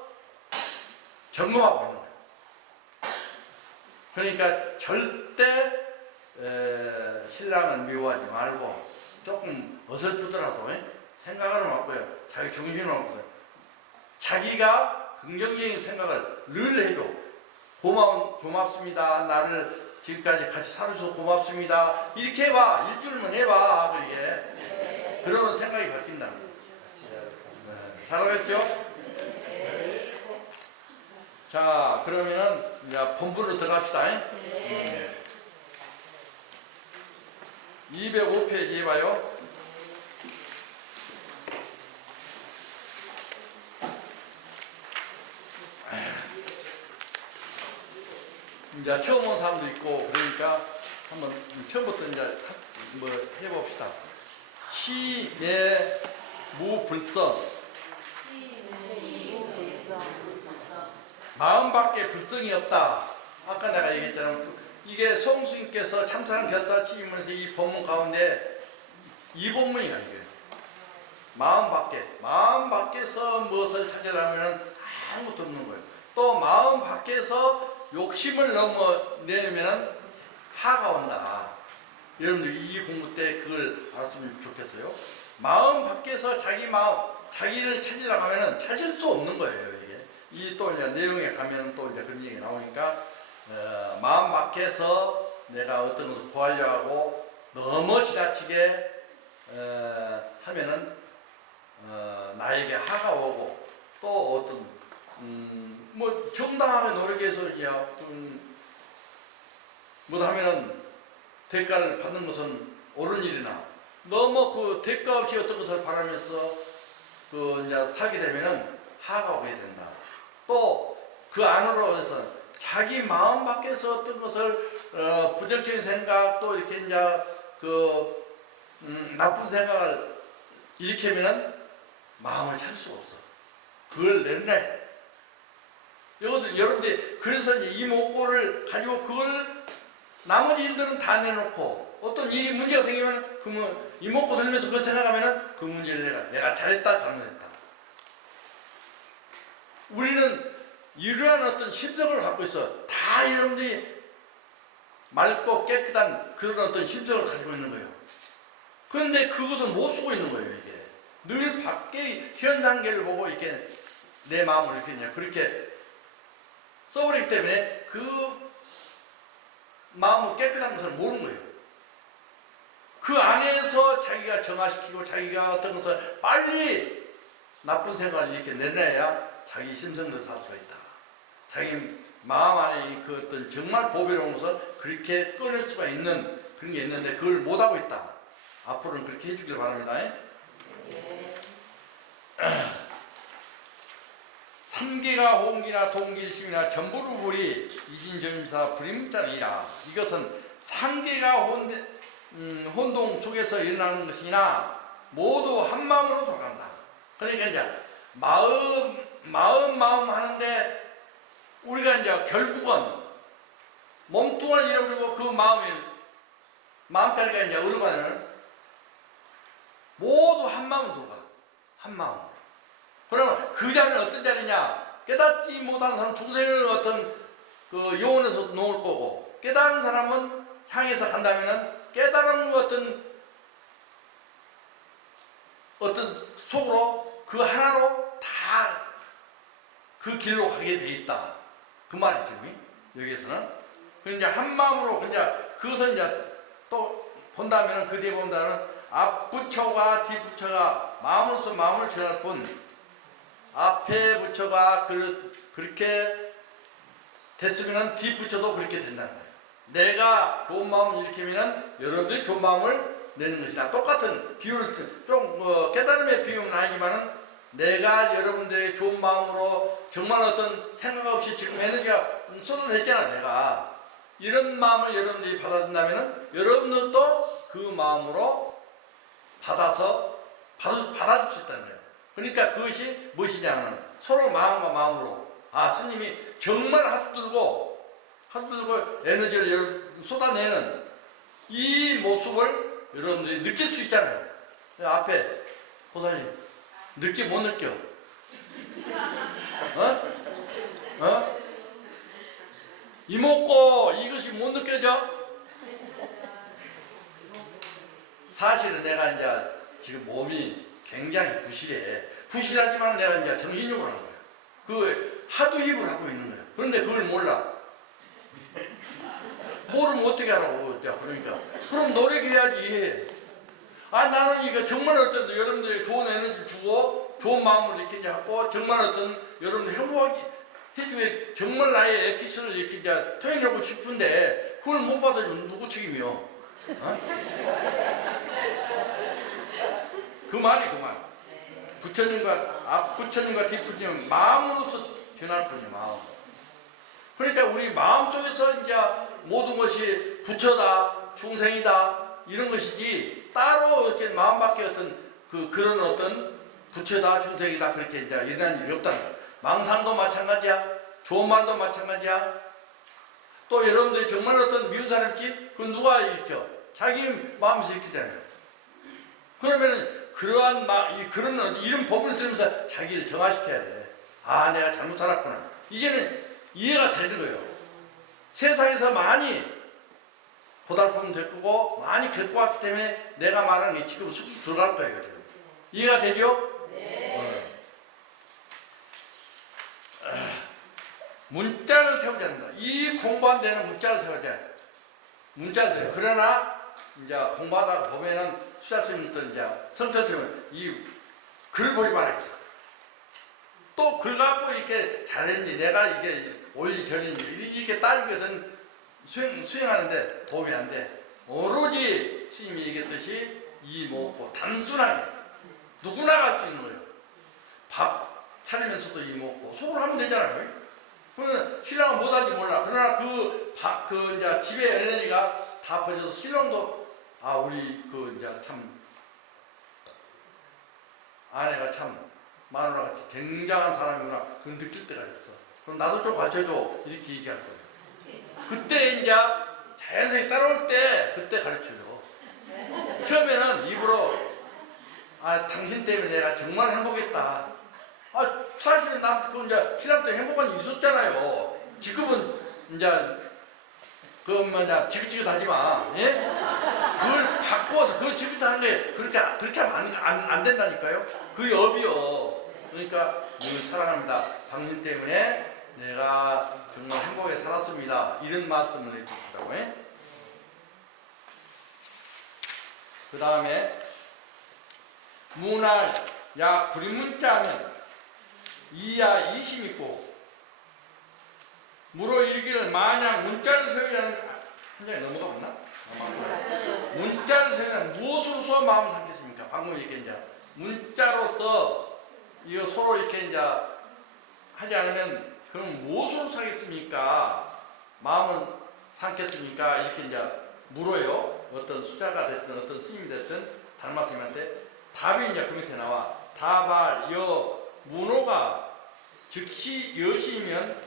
점검하고 있는 거예요. 그러니까 절대 신랑을 미워하지 말고, 조금 어설프더라도 생각을 바꿔요. 자기 중심을 바꿔요. 자기가 긍정적인 생각을 늘 해줘. 고맙습니다. 나를 지금까지 같이 살아줘서 고맙습니다. 이렇게 해봐. 일주일만 해봐. 그게. 그러면 생각이 바뀐다는 거예요. 잘하겠죠? 자, 그러면은 이제 본부로 들어갑시다. 205페이지 해봐요. 이제 처음 온 사람도 있고 그러니까 한번 처음부터 이제 뭐 해봅시다. 시내무불성. 마음밖에 불성이 없다. 아까 내가 얘기했잖아. 이게 성수님께서 참사랑 결사치면서 이 본문 가운데 이 본문이야 이게. 마음 밖에서 무엇을 찾으려면 아무것도 없는 거예요. 또 마음 밖에서 욕심을 내면 하가 온다. 여러분들 이 공부 때 그걸 알았으면 좋겠어요. 마음 밖에서 자기를 찾으려고 하면 찾을 수 없는 거예요. 이 또 이제 내용에 가면 또 이제 그런 얘기 나오니까 마음 밖에서 내가 어떤 것을 구하려 하고 너무 지나치게 하면은 나에게 하가 오고 또 어떤 뭐 정당하게 노력해서 못하면은 대가를 받는 것은 옳은 일이나 너무 그 대가 없이 어떤 것을 바라면서 이제 살게 되면은 하가 오게 된다. 또 그 안으로 해서 자기 마음 밖에서 어떤 것을 부정적인 생각 또 이렇게 이제 나쁜 생각을 일으키면은 마음을 찾을 수가 없어. 그걸 내려놔야 돼. 여러분들이 그래서 이제 이목구를 가지고 그걸 나머지 일들은 다 내놓고 어떤 일이 문제가 생기면 그러면 이목구 들면서 그걸 생각하면은 그 문제를 내가 잘했다 잘못했다. 우리는 이러한 어떤 심성을 갖고 있어. 다 여러분들이 맑고 깨끗한 그런 어떤 심성을 가지고 있는 거예요. 그런데 그것을 못 쓰고 있는 거예요, 이게. 늘 밖의 현상계를 보고 이렇게 내 마음을 이렇게 그렇게 써버리기 때문에 그 마음을 깨끗한 것을 모르는 거예요. 그 안에서 자기가 정화시키고 자기가 어떤 것을 빨리 나쁜 생각을 이렇게 내놔야 자기 심성도 살 수가 있다. 자기 마음 안에 그 어떤 정말 보배로운 것을 그렇게 꺼낼 수가 있는 그런 게 있는데 그걸 못하고 있다. 앞으로는 그렇게 해주길 바랍니다. 삼계가 홍기나 동길심이나 전부루불이 이신전임사 불임자니라. 이것은 삼계가 혼동 속에서 일어나는 것이나 모두 한 마음으로 돌아간다. 그러니까 이제 마음 하는데 우리가 이제 결국은 몸뚱아리를 잃어버리고 그 마음다리가 이제 어디로 가냐면 모두 한 마음으로 돌아가. 한 마음으로. 그러면 그 자리는 어떤 자리냐? 깨닫지 못한 사람은 중생을 어떤 그 영혼에서 놓을 거고 깨달은 사람은 향해서 간다면은 깨달은 어떤 속으로 그 하나로 다 그 길로 가게 돼 있다. 그 말이죠. 여기에서는. 그 이제 한 마음으로 그것을 이제 또 본다면은 그 뒤에 본다면 앞 부처가 뒤 부처가 마음으로서 마음을 전할 뿐 앞에 부처가 그렇게 됐으면은 뒤 부처도 그렇게 된다는 거예요. 내가 좋은 마음을 일으키면은 여러분들이 좋은 마음을 내는 것이나 똑같은 비유를 좀 깨달음의 비유는 아니지만은 내가 여러분들의 좋은 마음으로 정말 어떤 생각 없이 지금 에너지가 쏟아냈잖아. 내가 이런 마음을 여러분들이 받아준다면은 여러분들도 그 마음으로 받아줄 수 있다는 거예요. 그러니까 그것이 무엇이냐면 서로 마음과 마음으로 스님이 정말 하도 들고 에너지를 쏟아내는 이 모습을 여러분들이 느낄 수 있잖아요. 앞에 보살님 느끼 못 느껴? 이목고 이것이 못 느껴져? 사실은 내가 이제 지금 몸이 굉장히 부실하지만 내가 이제 정신력을 하는 거예요. 그 하도 힙을 하고 있는 거예요. 그런데 그걸 몰라. 모르면 어떻게 하라고. 그러니까 그럼 노력해야지. 나는 이거 정말 어떤 여러분들이 좋은 에너지 주고 좋은 마음을 이렇게 하고 정말 어떤 여러분들 행복하게 해주게 정말 나의 액기스를 이렇게 이제 토해내고 싶은데 그걸 못 받아주면 누구 책임이요? 어? 그 말이 그 말. 부처님과 부처님과 뒷부처님 마음으로서 변할 뿐이야. 마음. 그러니까 우리 마음 쪽에서 이제 모든 것이 부처다, 중생이다 이런 것이지 따로 이렇게 마음 밖에 그런 어떤 부처다, 중생이다 그렇게 이제 일어난 일이 없다는 거야. 망상도 마찬가지야. 좋은 말도 마찬가지야. 또 여러분들이 정말 어떤 미운 사람 있지? 그건 누가 일으켜? 자기 마음에서 일으키잖아요. 그러면은 그런 이런 법을 쓰면서 자기를 정화시켜야 돼. 아, 내가 잘못 살았구나. 이제는 이해가 되는 거예요. 세상에서 많이 고달프면 될 거고 많이 겪고 왔기 때문에 내가 말하는 게 지금 쑥 들어갈 거예요. 지금. 이해가 되죠? 네. 문자를 세우자는 거야. 이 공부한 데는 문자를 세우자. 문자를 세워. 그러나 이제 공부하다가 보면은 수자스님도 이제 성처스님은 이 글 보지 말아야겠어. 또 글 갖고 이렇게 잘했니? 내가 이게 옳니 저리니? 이렇게 따지는 것은 수행하는데 도움이 안 돼. 오로지 스님이 얘기했듯이 이 먹고 단순하게 누구나 갈 수 있는 거예요. 밥 차리면서도 이 먹고 속으로 하면 되잖아요. 그러면 신랑은 못하는지 몰라. 그러나 이제 집에 에너지가 다 퍼져서 신랑도 우리 이제 참 아내가 참 마누라 같이 굉장한 사람이구나. 그건 느낄 때가 있어. 그럼 나도 좀 가르쳐줘. 이렇게 얘기할 거예요. 그때 이제 자연스럽게 따라올 때 그때 가르쳐줘. 처음에는 입으로 당신 때문에 내가 정말 행복했다. 사실은 이제 신랑 때 행복한 일이 있었잖아요. 지금은 이제 지긋지긋하지 마. 예? 그걸 바꿔서 그 지긋하는 게 그렇게 하면 안 된다니까요. 그 업이요. 그러니까 늘 사랑합니다. 당신 때문에 내가 정말 행복하게 살았습니다. 이런 말씀을 해주시더라고. 그 다음에 문할 야 불문자하면 이야 이심 있고 무로 이르기를 만약 문자를 세우자는 한 장에 넘어가 봤나? 문자를 세우자는 무엇으로서 마음을 삼겠습니까? 방금 이렇게 이제 문자로서 이거 서로 이렇게 이제 하지 않으면 그럼 무엇으로 사겠습니까? 마음을 삼겠습니까? 이렇게 이제 물어요. 어떤 수자가 됐든 어떤 스님이 됐든 달마 스님한테 답이 이제 그 밑에 나와. 다발 여 문호가 즉시 여시면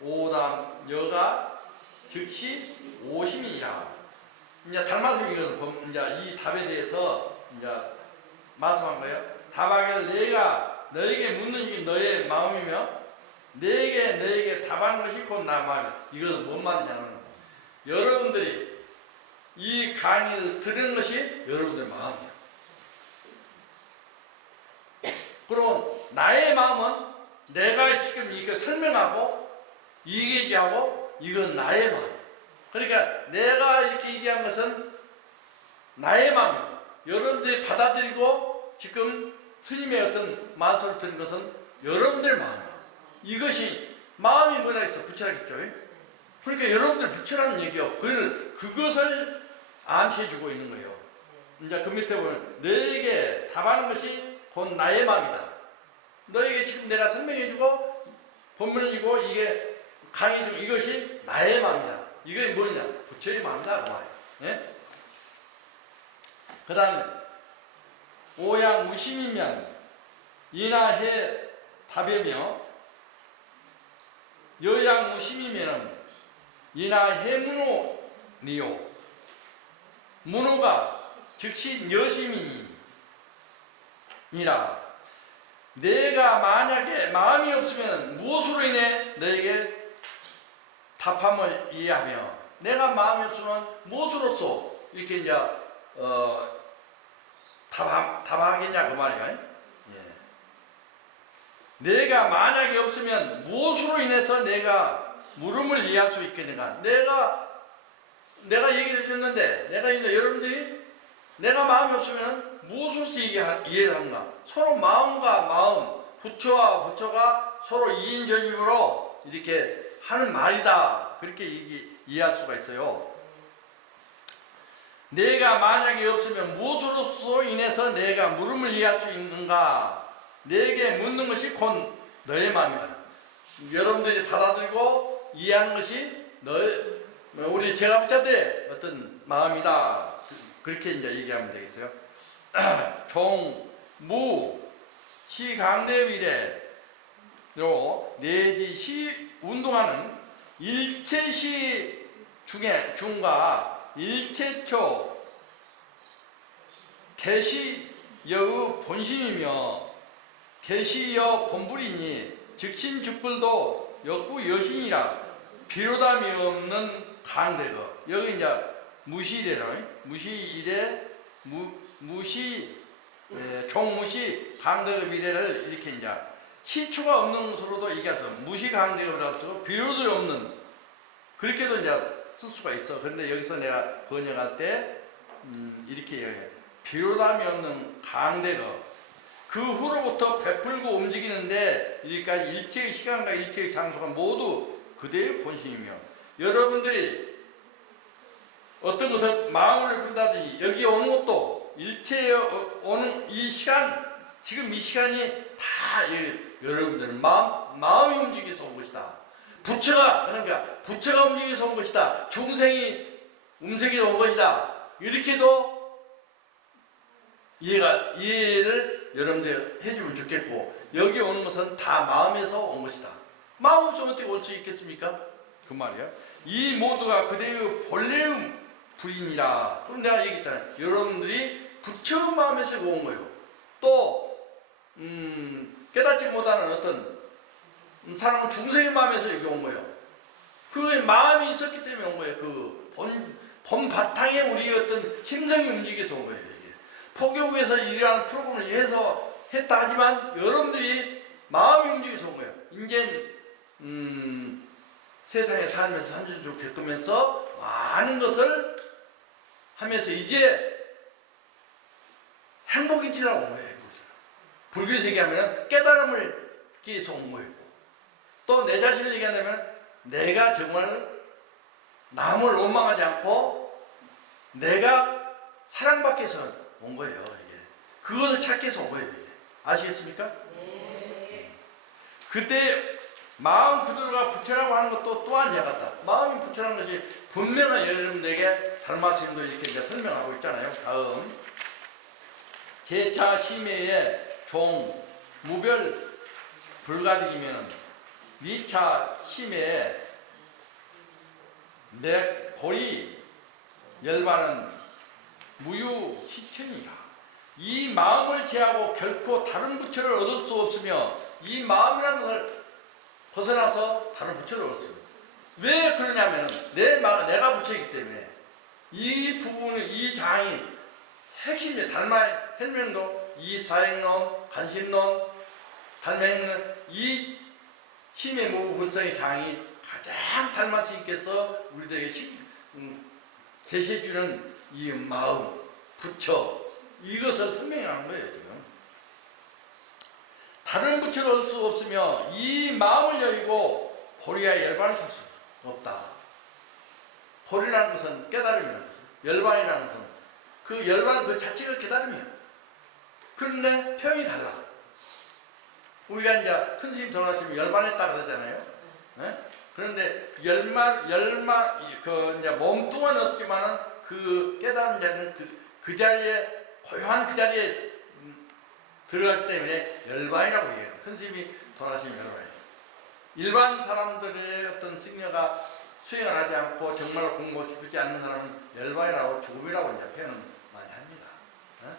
오담 여가 즉시 오심이라. 이제 달마스님이 이제 이 답에 대해서 이제 말씀한 거예요. 답하기를 내가 너에게 묻는 게 너의 마음이며 너에게 답하는 것이 곧 나 마음이야. 이것은 뭔 말이냐면 여러분들이 이 강의를 들은 것이 여러분들의 마음이야. 그럼 나의 마음은 내가 지금 이거 설명하고 이 얘기하고 이건 나의 마음. 그러니까 내가 이렇게 얘기한 것은 나의 마음이고 여러분들이 받아들이고 지금 스님의 어떤 말씀을 들은 것은 여러분들의 마음이에요. 이것이 마음이 뭐라 했어? 부처라겠죠. 그러니까 여러분들 부처라는 얘기요. 그것을 암시해주고 있는 거예요. 이제 그 밑에 보면 너에게 답하는 것이 곧 나의 마음이다. 너에게 지금 내가 설명해주고 본문이고 이게 강의해주고 이것이 나의 마음이다. 이게 뭐냐? 부처의 마음이다 그 말이에요. 예? 그 다음에 오양 무심이면 이나해 답이며 여양 무심이면 이나해 문호니요 문호가 즉시 여심이니라. 내가 만약에 마음이 없으면 무엇으로 인해 너에게 답함을 이해하며 내가 마음이 없으면 무엇으로써 이렇게 이제 답하겠냐 그 말이야. 예. 내가 만약에 없으면 무엇으로 인해서 내가 물음을 이해할 수 있겠는가? 내가 얘기를 해줬는데 내가 이제 여러분들이 내가 마음이 없으면 무엇으로서 이해를 하는가? 서로 마음과 마음, 부처와 부처가 서로 이인전임으로 이렇게 하는 말이다. 그렇게 이해할 수가 있어요. 내가 만약에 없으면 무엇으로서 인해서 내가 물음을 이해할 수 있는가? 내게 묻는 것이 곧 너의 마음이다. 여러분들이 받아들이고 이해하는 것이 우리 제가부자들의 어떤 마음이다. 그렇게 이제 얘기하면 되겠어요. 종, 무, 시, 강대, 위례로 내지 시 운동하는 일체시 중과 일체초 개시여의 본심이며 개시여 본불이니 즉신즉불도 역부 여신이라 비로담이 없는 강대거. 여기 이제 무시이래로 무시이래 총무시 강대급 이래를 이렇게 이제 시초가 없는 것으로도 얘기해서 무시 강대급이라고 쓰고 비로도 없는 그렇게도 이제 쓸 수가 있어. 그런데 여기서 내가 번역할 때 이렇게 얘기해. 비로담이 없는 강대급. 그 후로부터 베풀고 움직이는데 그러니까 일체의 시간과 일체의 장소가 모두 그대의 본심이며 여러분들이 어떤 것을 마음을 푼다든지 여기 오는 것도 일체에 오는 이 시간 지금 이 시간이 다 여러분들 마음이 움직여서 온 것이다. 부처가 움직여서 온 것이다. 중생이 움직여서 온 것이다. 이렇게도 이해를 여러분들 해주면 좋겠고 여기 오는 것은 다 마음에서 온 것이다. 마음 없으면 어떻게 올 수 있겠습니까? 그 말이야. 이 모두가 그대의 본래의 불이니라. 그럼 내가 얘기했잖아요. 여러분들이 부처의 마음에서 온 거예요. 또 깨닫지 못하는 어떤 사람은 중생의 마음에서 여기 온 거예요. 그 마음이 있었기 때문에 온 거예요. 그 본 바탕에 우리 어떤 심성이 움직여서 온 거예요. 이게. 포교국에서 이러한 프로그램을 위해서 했다 하지만 여러분들이 마음이 움직여서 온 거예요. 이제 세상에 살면서 한주도 겪으면서 많은 것을 하면서 이제 행복이지라고 온 거예요. 불교에서 얘기하면 깨달음을 위해서 온 거예요. 또 내 자신을 얘기한다면 내가 정말 남을 원망하지 않고 내가 사랑받기 위해서 온 거예요. 이게. 그것을 찾기 위해서 온 거예요. 이게. 아시겠습니까? 네. 그때 마음 그대로가 부처라고 하는 것도 또한 같다. 마음이 부처라는 것이 분명한 여러분들에게 달마스님도 이렇게 이제 설명하고 있잖아요. 다음 제차 심해에 종 무별 불가득이면 니차 심해에 내 볼이 열반은 무유시천이라. 이 마음을 제하고 결코 다른 부처를 얻을 수 없으며 이 마음이라는 것을 벗어나서 다른 부처를 얻을 수 없어요. 왜 그러냐면은 내가 부처이기 때문에 이 부분은 이 장이 핵심이에요. 달마의 헬명도 이 사행론, 간신론, 달맹론 이 힘의 무분성의 강이 가장 달마스님께서 우리들에게 제시해주는 이 마음, 부처 이것을 설명하는 거예요. 지금 다른 부처를 얻을 수 없으며 이 마음을 여의고 보리와 열반을 살 수 없다. 보리라는 것은 깨달음이라는 것이죠. 열반이라는 것은 그 열반 그 자체가 깨달음이에요. 그런데 표현이 달라. 우리가 이제 큰 스님 돌아가시면 열반했다 그러잖아요. 네? 그런데 그 이제 몸뚱은 없지만은 그 깨달은 자는 그 자리에 고요한 그 자리에 들어갔기 때문에 열반이라고 얘기해요. 큰 스님이 돌아가시면 열반이에요. 일반 사람들의 어떤 승려가 수행을 하지 않고 정말 공부 깊지 않는 사람은 열반이라고 죽음이라고 이제 표현을 많이 합니다. 네?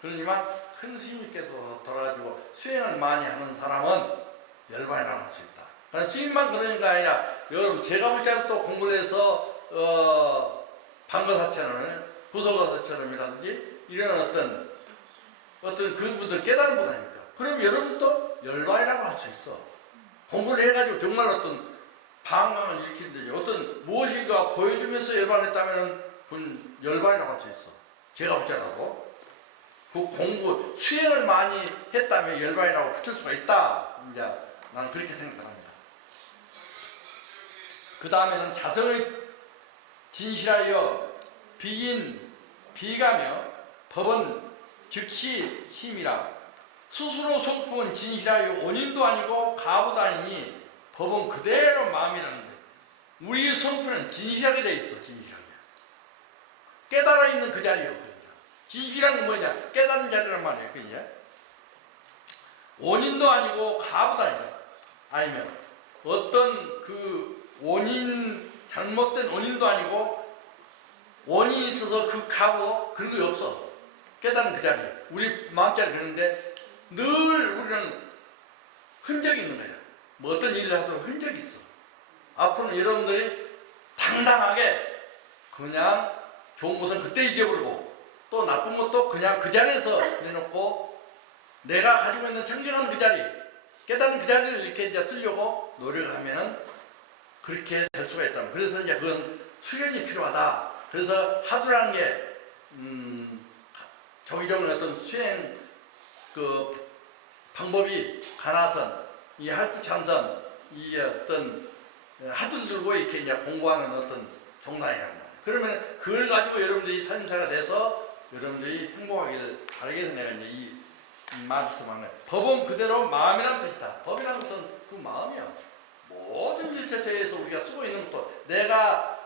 그러지만 큰 스님께서 돌아가지고 수행을 많이 하는 사람은 열반이라고 할 수 있다. 그러니까 스님만 그러는 게 아니라 여러분 제가 볼 때는 또 공부를 해서 방거사처럼 부서거사처럼이라든지 이런 어떤 그분들 깨달은 분 아닙니까? 그럼 여러분도 열반이라고 할 수 있어. 공부를 해가지고 정말 어떤 방광을 일으키는데 어떤 무엇인가 보여주면서 열반했다면 그건 열반이라고 할 수 있어. 제가 볼 때라도. 그 공부, 수행을 많이 했다면 열반이라고 붙일 수가 있다. 이제 나는 그렇게 생각합니다. 그 다음에는 자성을 진실하여 비긴 비가며 법은 즉시 힘이라. 스스로 성품은 진실하여 원인도 아니고 가부도 아니니 법은 그대로 마음이라는데, 우리 성품은 진실하게 돼 있어. 진실하게 깨달아 있는 그 자리요. 진실한 건 뭐냐? 깨달은 자리란 말이에요. 그냥 원인도 아니고 가부도 아니고, 아니면 어떤 그 원인, 잘못된 원인도 아니고 원인이 있어서 그 가부 그런 게 없어. 깨달은 그 자리, 우리 마음자리. 그런데 늘 우리는 흔적이 있는 거야. 뭐 어떤 일을 하도 흔적이 있어. 앞으로는 여러분들이 당당하게 그냥 좋은 것은 그때 잊어버리고 또 나쁜 것도 그냥 그 자리에서 내놓고 내가 가지고 있는 청정한 그 자리, 깨닫는 그 자리를 이렇게 이제 쓰려고 노력하면은 그렇게 될 수가 있다. 그래서 이제 그건 수련이 필요하다. 그래서 하두라는 게 정의적인 어떤 수행 그 방법이 가나선, 이 할부참선, 이 어떤 하두를 들고 이렇게 이제 공부하는 어떤 종단이란 말이에요. 그러면 그걸 가지고 여러분들이 사심사가 돼서 여러분들이 행복하기를 바라기 위해서 내가 이제 이 말씀한 거예요. 법은 그대로 마음이라는 뜻이다. 법이라는 것은 그 마음이야. 모든 일체체에서 우리가 쓰고 있는 것도, 내가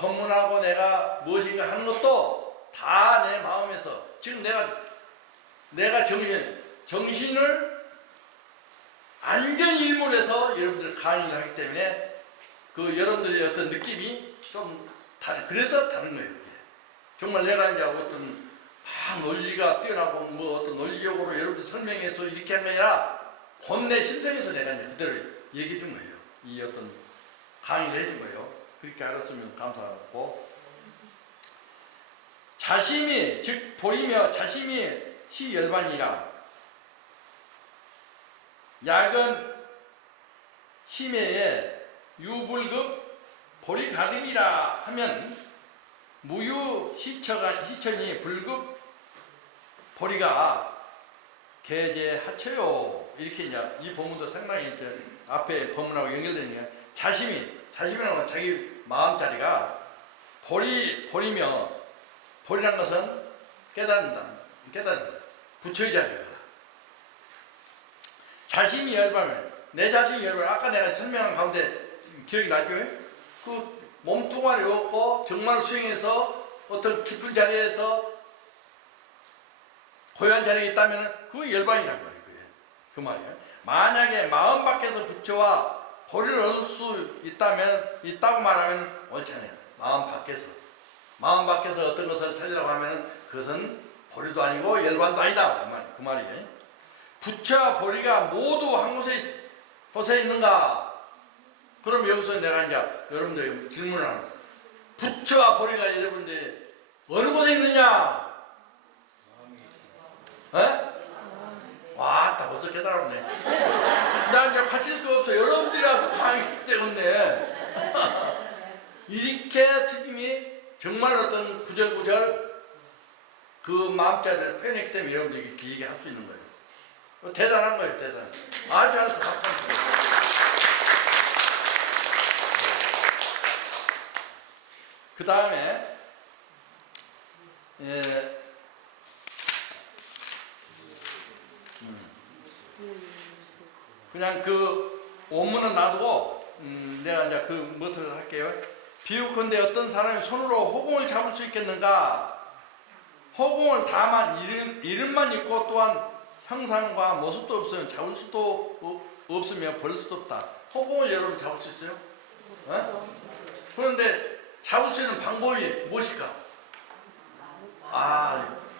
법문하고 내가 무엇인가 하는 것도 다 내 마음에서, 지금 내가 정신을 안전히 일몰해서 여러분들 강의를 하기 때문에 그 여러분들의 어떤 느낌이 좀 그래서 다른 거예요. 그게. 정말 내가 이제 어떤 논리가 뛰어나고 뭐 어떤 논리적으로 여러분들 설명해서 이렇게 한 게 아니라 본내 심성에서 내가 이제 그대로 얘기해 준 거예요. 이 어떤 강의를 해준 거예요. 그렇게 알았으면 감사하고, 자심이 즉 보이며 자심이 시열반이라. 약은 심해에 유불급 보리 가득이라 하면 무유 시천이 불급 보리가 개재하쳐요. 이렇게 이제 이 본문도 상당히 이제 앞에 본문하고 연결되는 게, 자심이라는 건 자기 마음자리가 보리며, 보리란 것은 깨닫는다. 부처의 자리가. 자심이 열반을, 내 자신이 열반, 아까 내가 설명한 가운데 기억이 나죠? 그 몸뚱아리 없고 정말 수행해서 어떤 깊은 자리에서 고요한 자리에 있다면 그 열반이란 말이에요. 그 말이에요. 만약에 마음 밖에서 부처와 보리를 얻을 수 있다고 말하면 옳잖아요. 마음 밖에서 어떤 것을 찾으려고 하면 그것은 보리도 아니고 열반도 아니다. 그 말이에요. 부처와 보리가 모두 한 곳에 있는가? 그럼 여기서 내가 이제 여러분들 질문하는 거예요. 부처와 보리가 여러분들 어느 곳에 있느냐? 에? 와, 다 벌써 깨달았네. 나 이제 가질 거 없어. 여러분들이 와서 강의 때문에. 이렇게 스님이 정말 어떤 구절구절 그 마음자리를 표현했기 때문에 여러분들이 이렇게 얘기할 수 있는 거예요. 대단한 거예요, 대단. 아주 잘해서 박수 한번 주세요. 그 다음에, 그냥 그 원문은 놔두고, 내가 이제 그 무엇을 할게요. 비유컨대 어떤 사람이 손으로 호공을 잡을 수 있겠는가? 호공을 다만 이름만 있고 또한 형상과 모습도 없으면 잡을 수도 없으며 버릴 수도 없다. 호공을 여러분 잡을 수 있어요? 그런데 잡을 수 있는 방법이 무엇일까?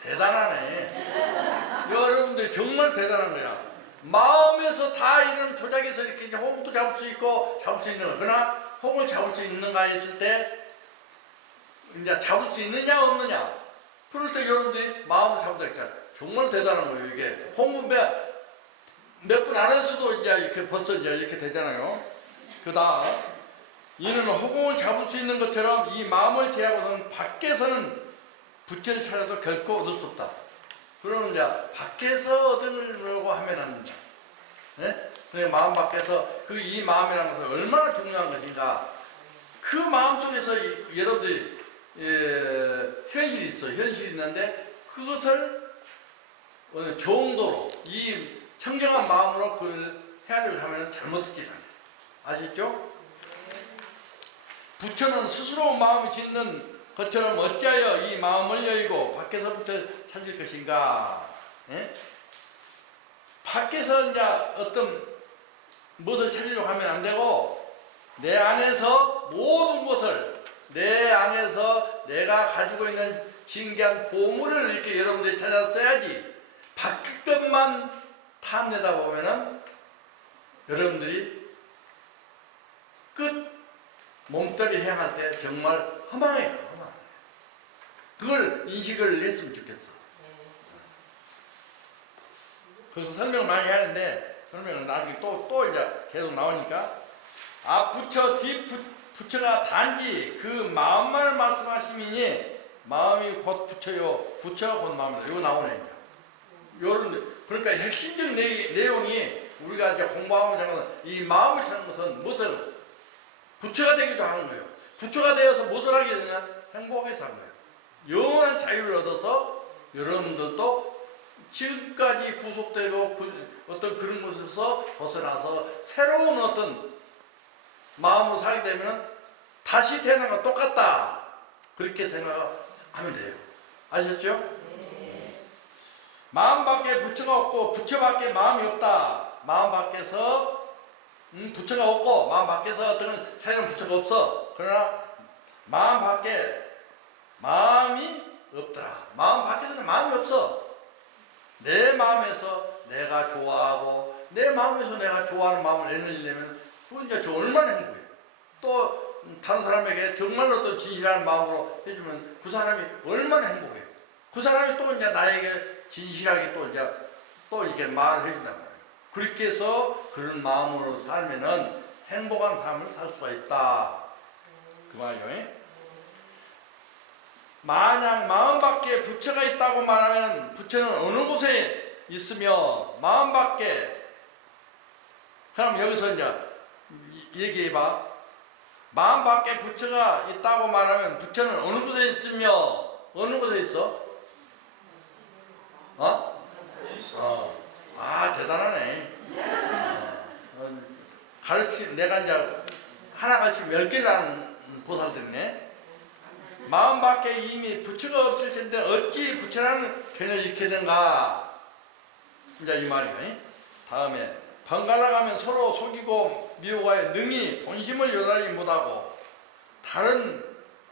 대단하네. 여러분들 정말 대단한 거야. 마음에서 다 이런 조작해서 이렇게 호공도 잡을 수 있고 잡을 수 있는 거. 그러나 호공을 잡을 수 있는가 했을 때 이제 잡을 수 있느냐 없느냐. 그럴 때 여러분들이 마음을 잡는다니까 정말 대단한 거예요. 이게 호공 몇 분 안 했어도 이제 이렇게 벌써 이제 이렇게 되잖아요. 그 다음 이는 호공을 잡을 수 있는 것처럼 이 마음을 제하고서는 밖에서는 부처를 찾아도 결코 얻을 수 없다. 그러면 이제 밖에서 얻으려고 하면 안 된다. 네? 마음 밖에서 이 마음이라는 것은 얼마나 중요한 것인가. 그 마음 속에서 여러분들이 현실이 있어. 현실이 있는데 그것을 정도로 이 청정한 마음으로 그걸 헤아리려 하면 잘못되지 않아요. 아시죠? 부처는 스스로 마음이 짓는 것처럼 어찌하여 이 마음을 여의고 밖에서부터 찾을 것인가? 예? 밖에서 이제 어떤 무엇을 찾으려고 하면 안 되고 내 안에서 모든 것을 내 안에서 내가 가지고 있는 신기한 보물을 이렇게 여러분들이 찾았어야지 밖의 것만 탐내다 보면은 여러분들이 끝 몸뚱이 행할 때 정말 허망해요. 허망해. 그걸 인식을 했으면 좋겠어. 그래서 설명을 많이 하는데 설명은 나중에 또 이제 계속 나오니까 부처가 단지 그 마음만을 말씀하시미니 마음이 곧 부처요 부처가 곧 마음이다. 이거 나오네 이제. 요런 그러니까 핵심적인 내용이 우리가 이제 공부하고자 하는 이 마음을 찾는 것은 무엇을 부처가 되기도 하는 거예요. 부처가 되어서 무엇을 하게 되냐? 행복하게 사는 거예요. 영원한 자유를 얻어서 여러분들도 지금까지 구속되고 어떤 그런 곳에서 벗어나서 새로운 어떤 마음으로 살게 되면 다시 태어난 건 똑같다. 그렇게 생각하면 돼요. 아셨죠? 네. 마음밖에 부처가 없고 부처밖에 마음이 없다. 마음 밖에서 부처가 없고 마음 밖에서 어떤 새로운 부처가 없어. 그러나 마음 밖에 마음이 없더라. 마음 밖에서는 마음이 없어. 내 마음에서 내가 좋아하고 내 마음에서 내가 좋아하는 마음을 내놓으려면 그건 이제 저 얼마나 행복해요. 또 다른 사람에게 정말 어떤 진실한 마음으로 해주면 그 사람이 얼마나 행복해요. 그 사람이 또 이제 나에게 진실하게 또 이렇게 말을 해준단 말이에요. 그렇게 해서 그런 마음으로 살면은 행복한 삶을 살 수가 있다. 그 말이요. 만약 마음 밖에 부처가 있다고 말하면 부처는 어느 곳에 있으며 마음 밖에 그럼 여기서 이제 얘기해봐. 마음 밖에 부처가 있다고 말하면 부처는 어느 곳에 있으며 어느 곳에 있어? 대단하네. 내가 이제 하나 같이 10개를 하는 보살 됐네. 마음 밖에 이미 부처가 없을 텐데 어찌 부처라는 견해를 잃게 된가? 이제 이 말이에요. 다음에 번갈아 가면 서로 속이고 미혹하여 능히 본심을 요달리 못하고 다른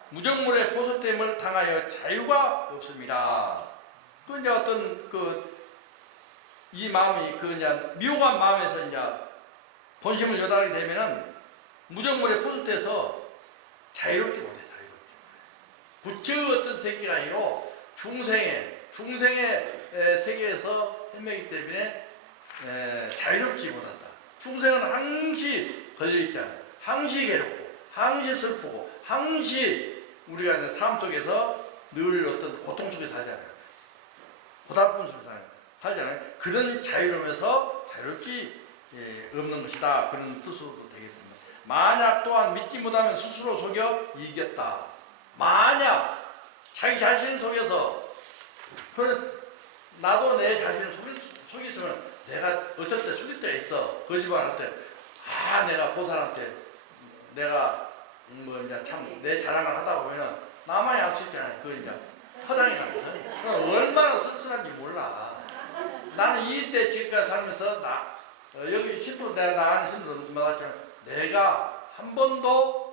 무정물의 포섭됨을 당하여 자유가 없습니다. 그 이제 어떤 이 마음이 이제 미혹한 마음에서 이제 본심을 요달하게 되면은 무정물에 포섭돼서 자유롭지 못해. 부처의 어떤 세계가 아니고 중생의 세계에서 헤매기 때문에 자유롭지 못한다. 중생은 항시 걸려있잖아요. 항시 괴롭고 항시 슬프고 항시 우리가 이제 삶 속에서 늘 어떤 고통 속에 살잖아요. 고달픈 속에 살잖아요. 그런 자유로움에서 자유롭지 없는 것이다. 그런 뜻으로 되겠습니다. 만약 또한 믿지 못하면 스스로 속여 이겼다. 만약 자기 자신 속에서 나도 내 자신을 속였으면 내가 어쩔 때 속일 때가 있어. 거짓말할 때 내가 보살한테 내가 이제 참 내 자랑을 하다 보면은 나만이 알 수 있잖아요. 그거 이제 허당이 나면서 얼마나 쓸쓸한지 몰라. 나는 이때 지금까지 살면서 여기 신도 내가 안에 신도 맞았잖아. 내가 한 번도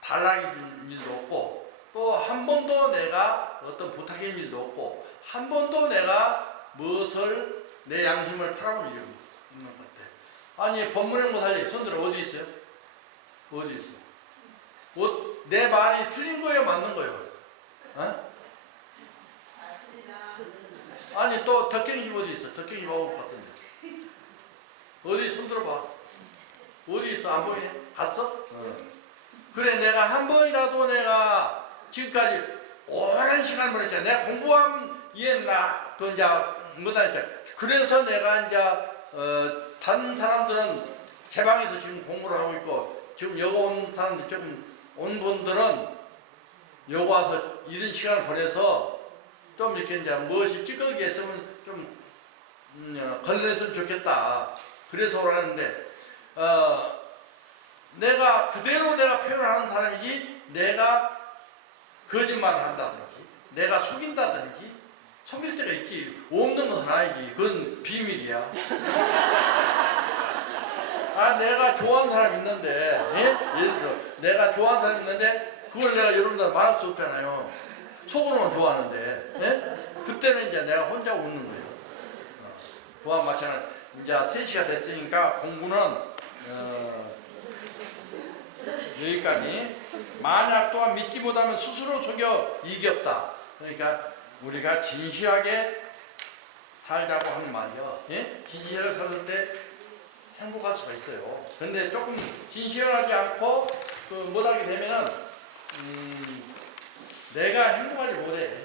달라기 준 일도 없고 또 한 번도 내가 어떤 부탁의 일도 없고 한 번도 내가 무엇을 내 양심을 팔아본 일이 없는 것 같아. 아니 법문의 모살리 손들어 어디 있어요? 어디 있어? 내 말이 틀린 거예요? 맞는 거예요? 어? 아니 또 덕경집 어디 있어? 덕경집 와볼 것 같은데 어디 손들어봐. 어디 있어? 안 보이네? 갔어? 그래 내가 한 번이라도 내가 지금까지 오랜 시간을 보냈잖아. 내가 공부한 이해는 그 이제 못하니까. 그래서 내가 이제 다른 사람들은 제 방에서 지금 공부를 하고 있고 지금 여기 온 사람들 조금 온 분들은 여기 와서 이런 시간을 보내서 좀 이렇게 이제 무엇이 찌꺼기 있으면 좀 걸러냈으면 좋겠다. 그래서 오라는데 내가 그대로 내가 표현하는 사람이지 내가 거짓말을 한다든지 내가 속인다든지 속일 때가 있지. 없는 것은 아니지. 그건 비밀이야. 내가 좋아하는 사람 있는데 예를 들어 내가 좋아하는 사람 있는데 그걸 내가 여러분들 말할 수 없잖아요. 속으로는 좋아하는데 그때는 이제 내가 혼자 웃는 거예요. 그와 마찬가지 이제 3시가 됐으니까 공부는 여기까지. 만약 또한 믿지 못하면 스스로 속여 이겼다. 그러니까 우리가 진실하게 살자고 하는 말이요. 진실하게 살을 때 행복할 수가 있어요. 그런데 조금 진실하지 않고 못하게 되면은 내가 행복하지 못해.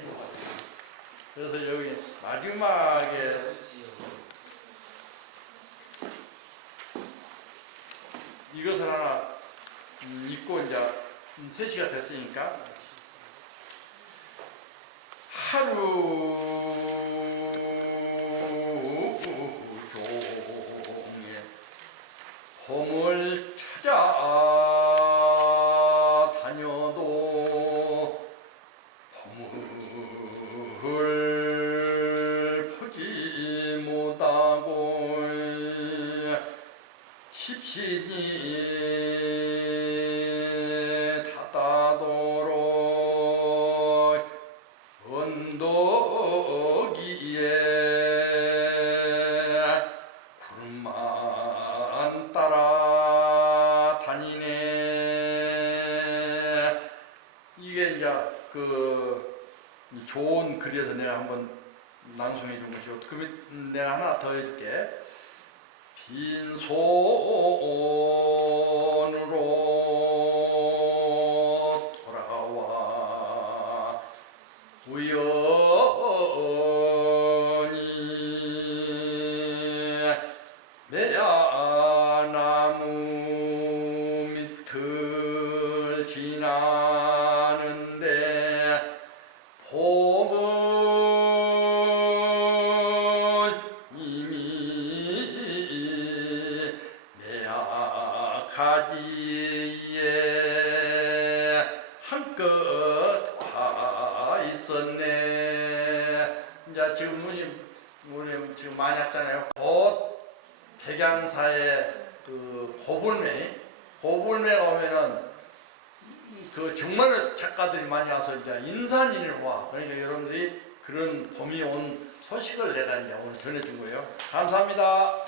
그래서 여기 마지막에 이것을 하나 읽고 이제 3시가 됐으니까 하루 종일 봄을 찾아 다녀도 봄을 보지 못하고 십신이 닿다도록 언덕 위에 구름만 따라 다니네. 이게 이제 좋은 글이어서 내가 한번 낭송해 준 것이고, 그러면 내가 하나 더 해줄게. 빈손으로 돌아와 우연히 매야나무 밑을 지나는데 봄은 이미 매야 가지에 한껏 와 있었네. 이제 지금 우리 지금 많이 했잖아요. 곧 백양사의 고불매가 오면은 정말 작가들이 많이 와서 이제 인산인을 와. 그러니까 여러분들이 그런 봄이 온 소식을 내가 이제 오늘 전해준 거예요. 감사합니다.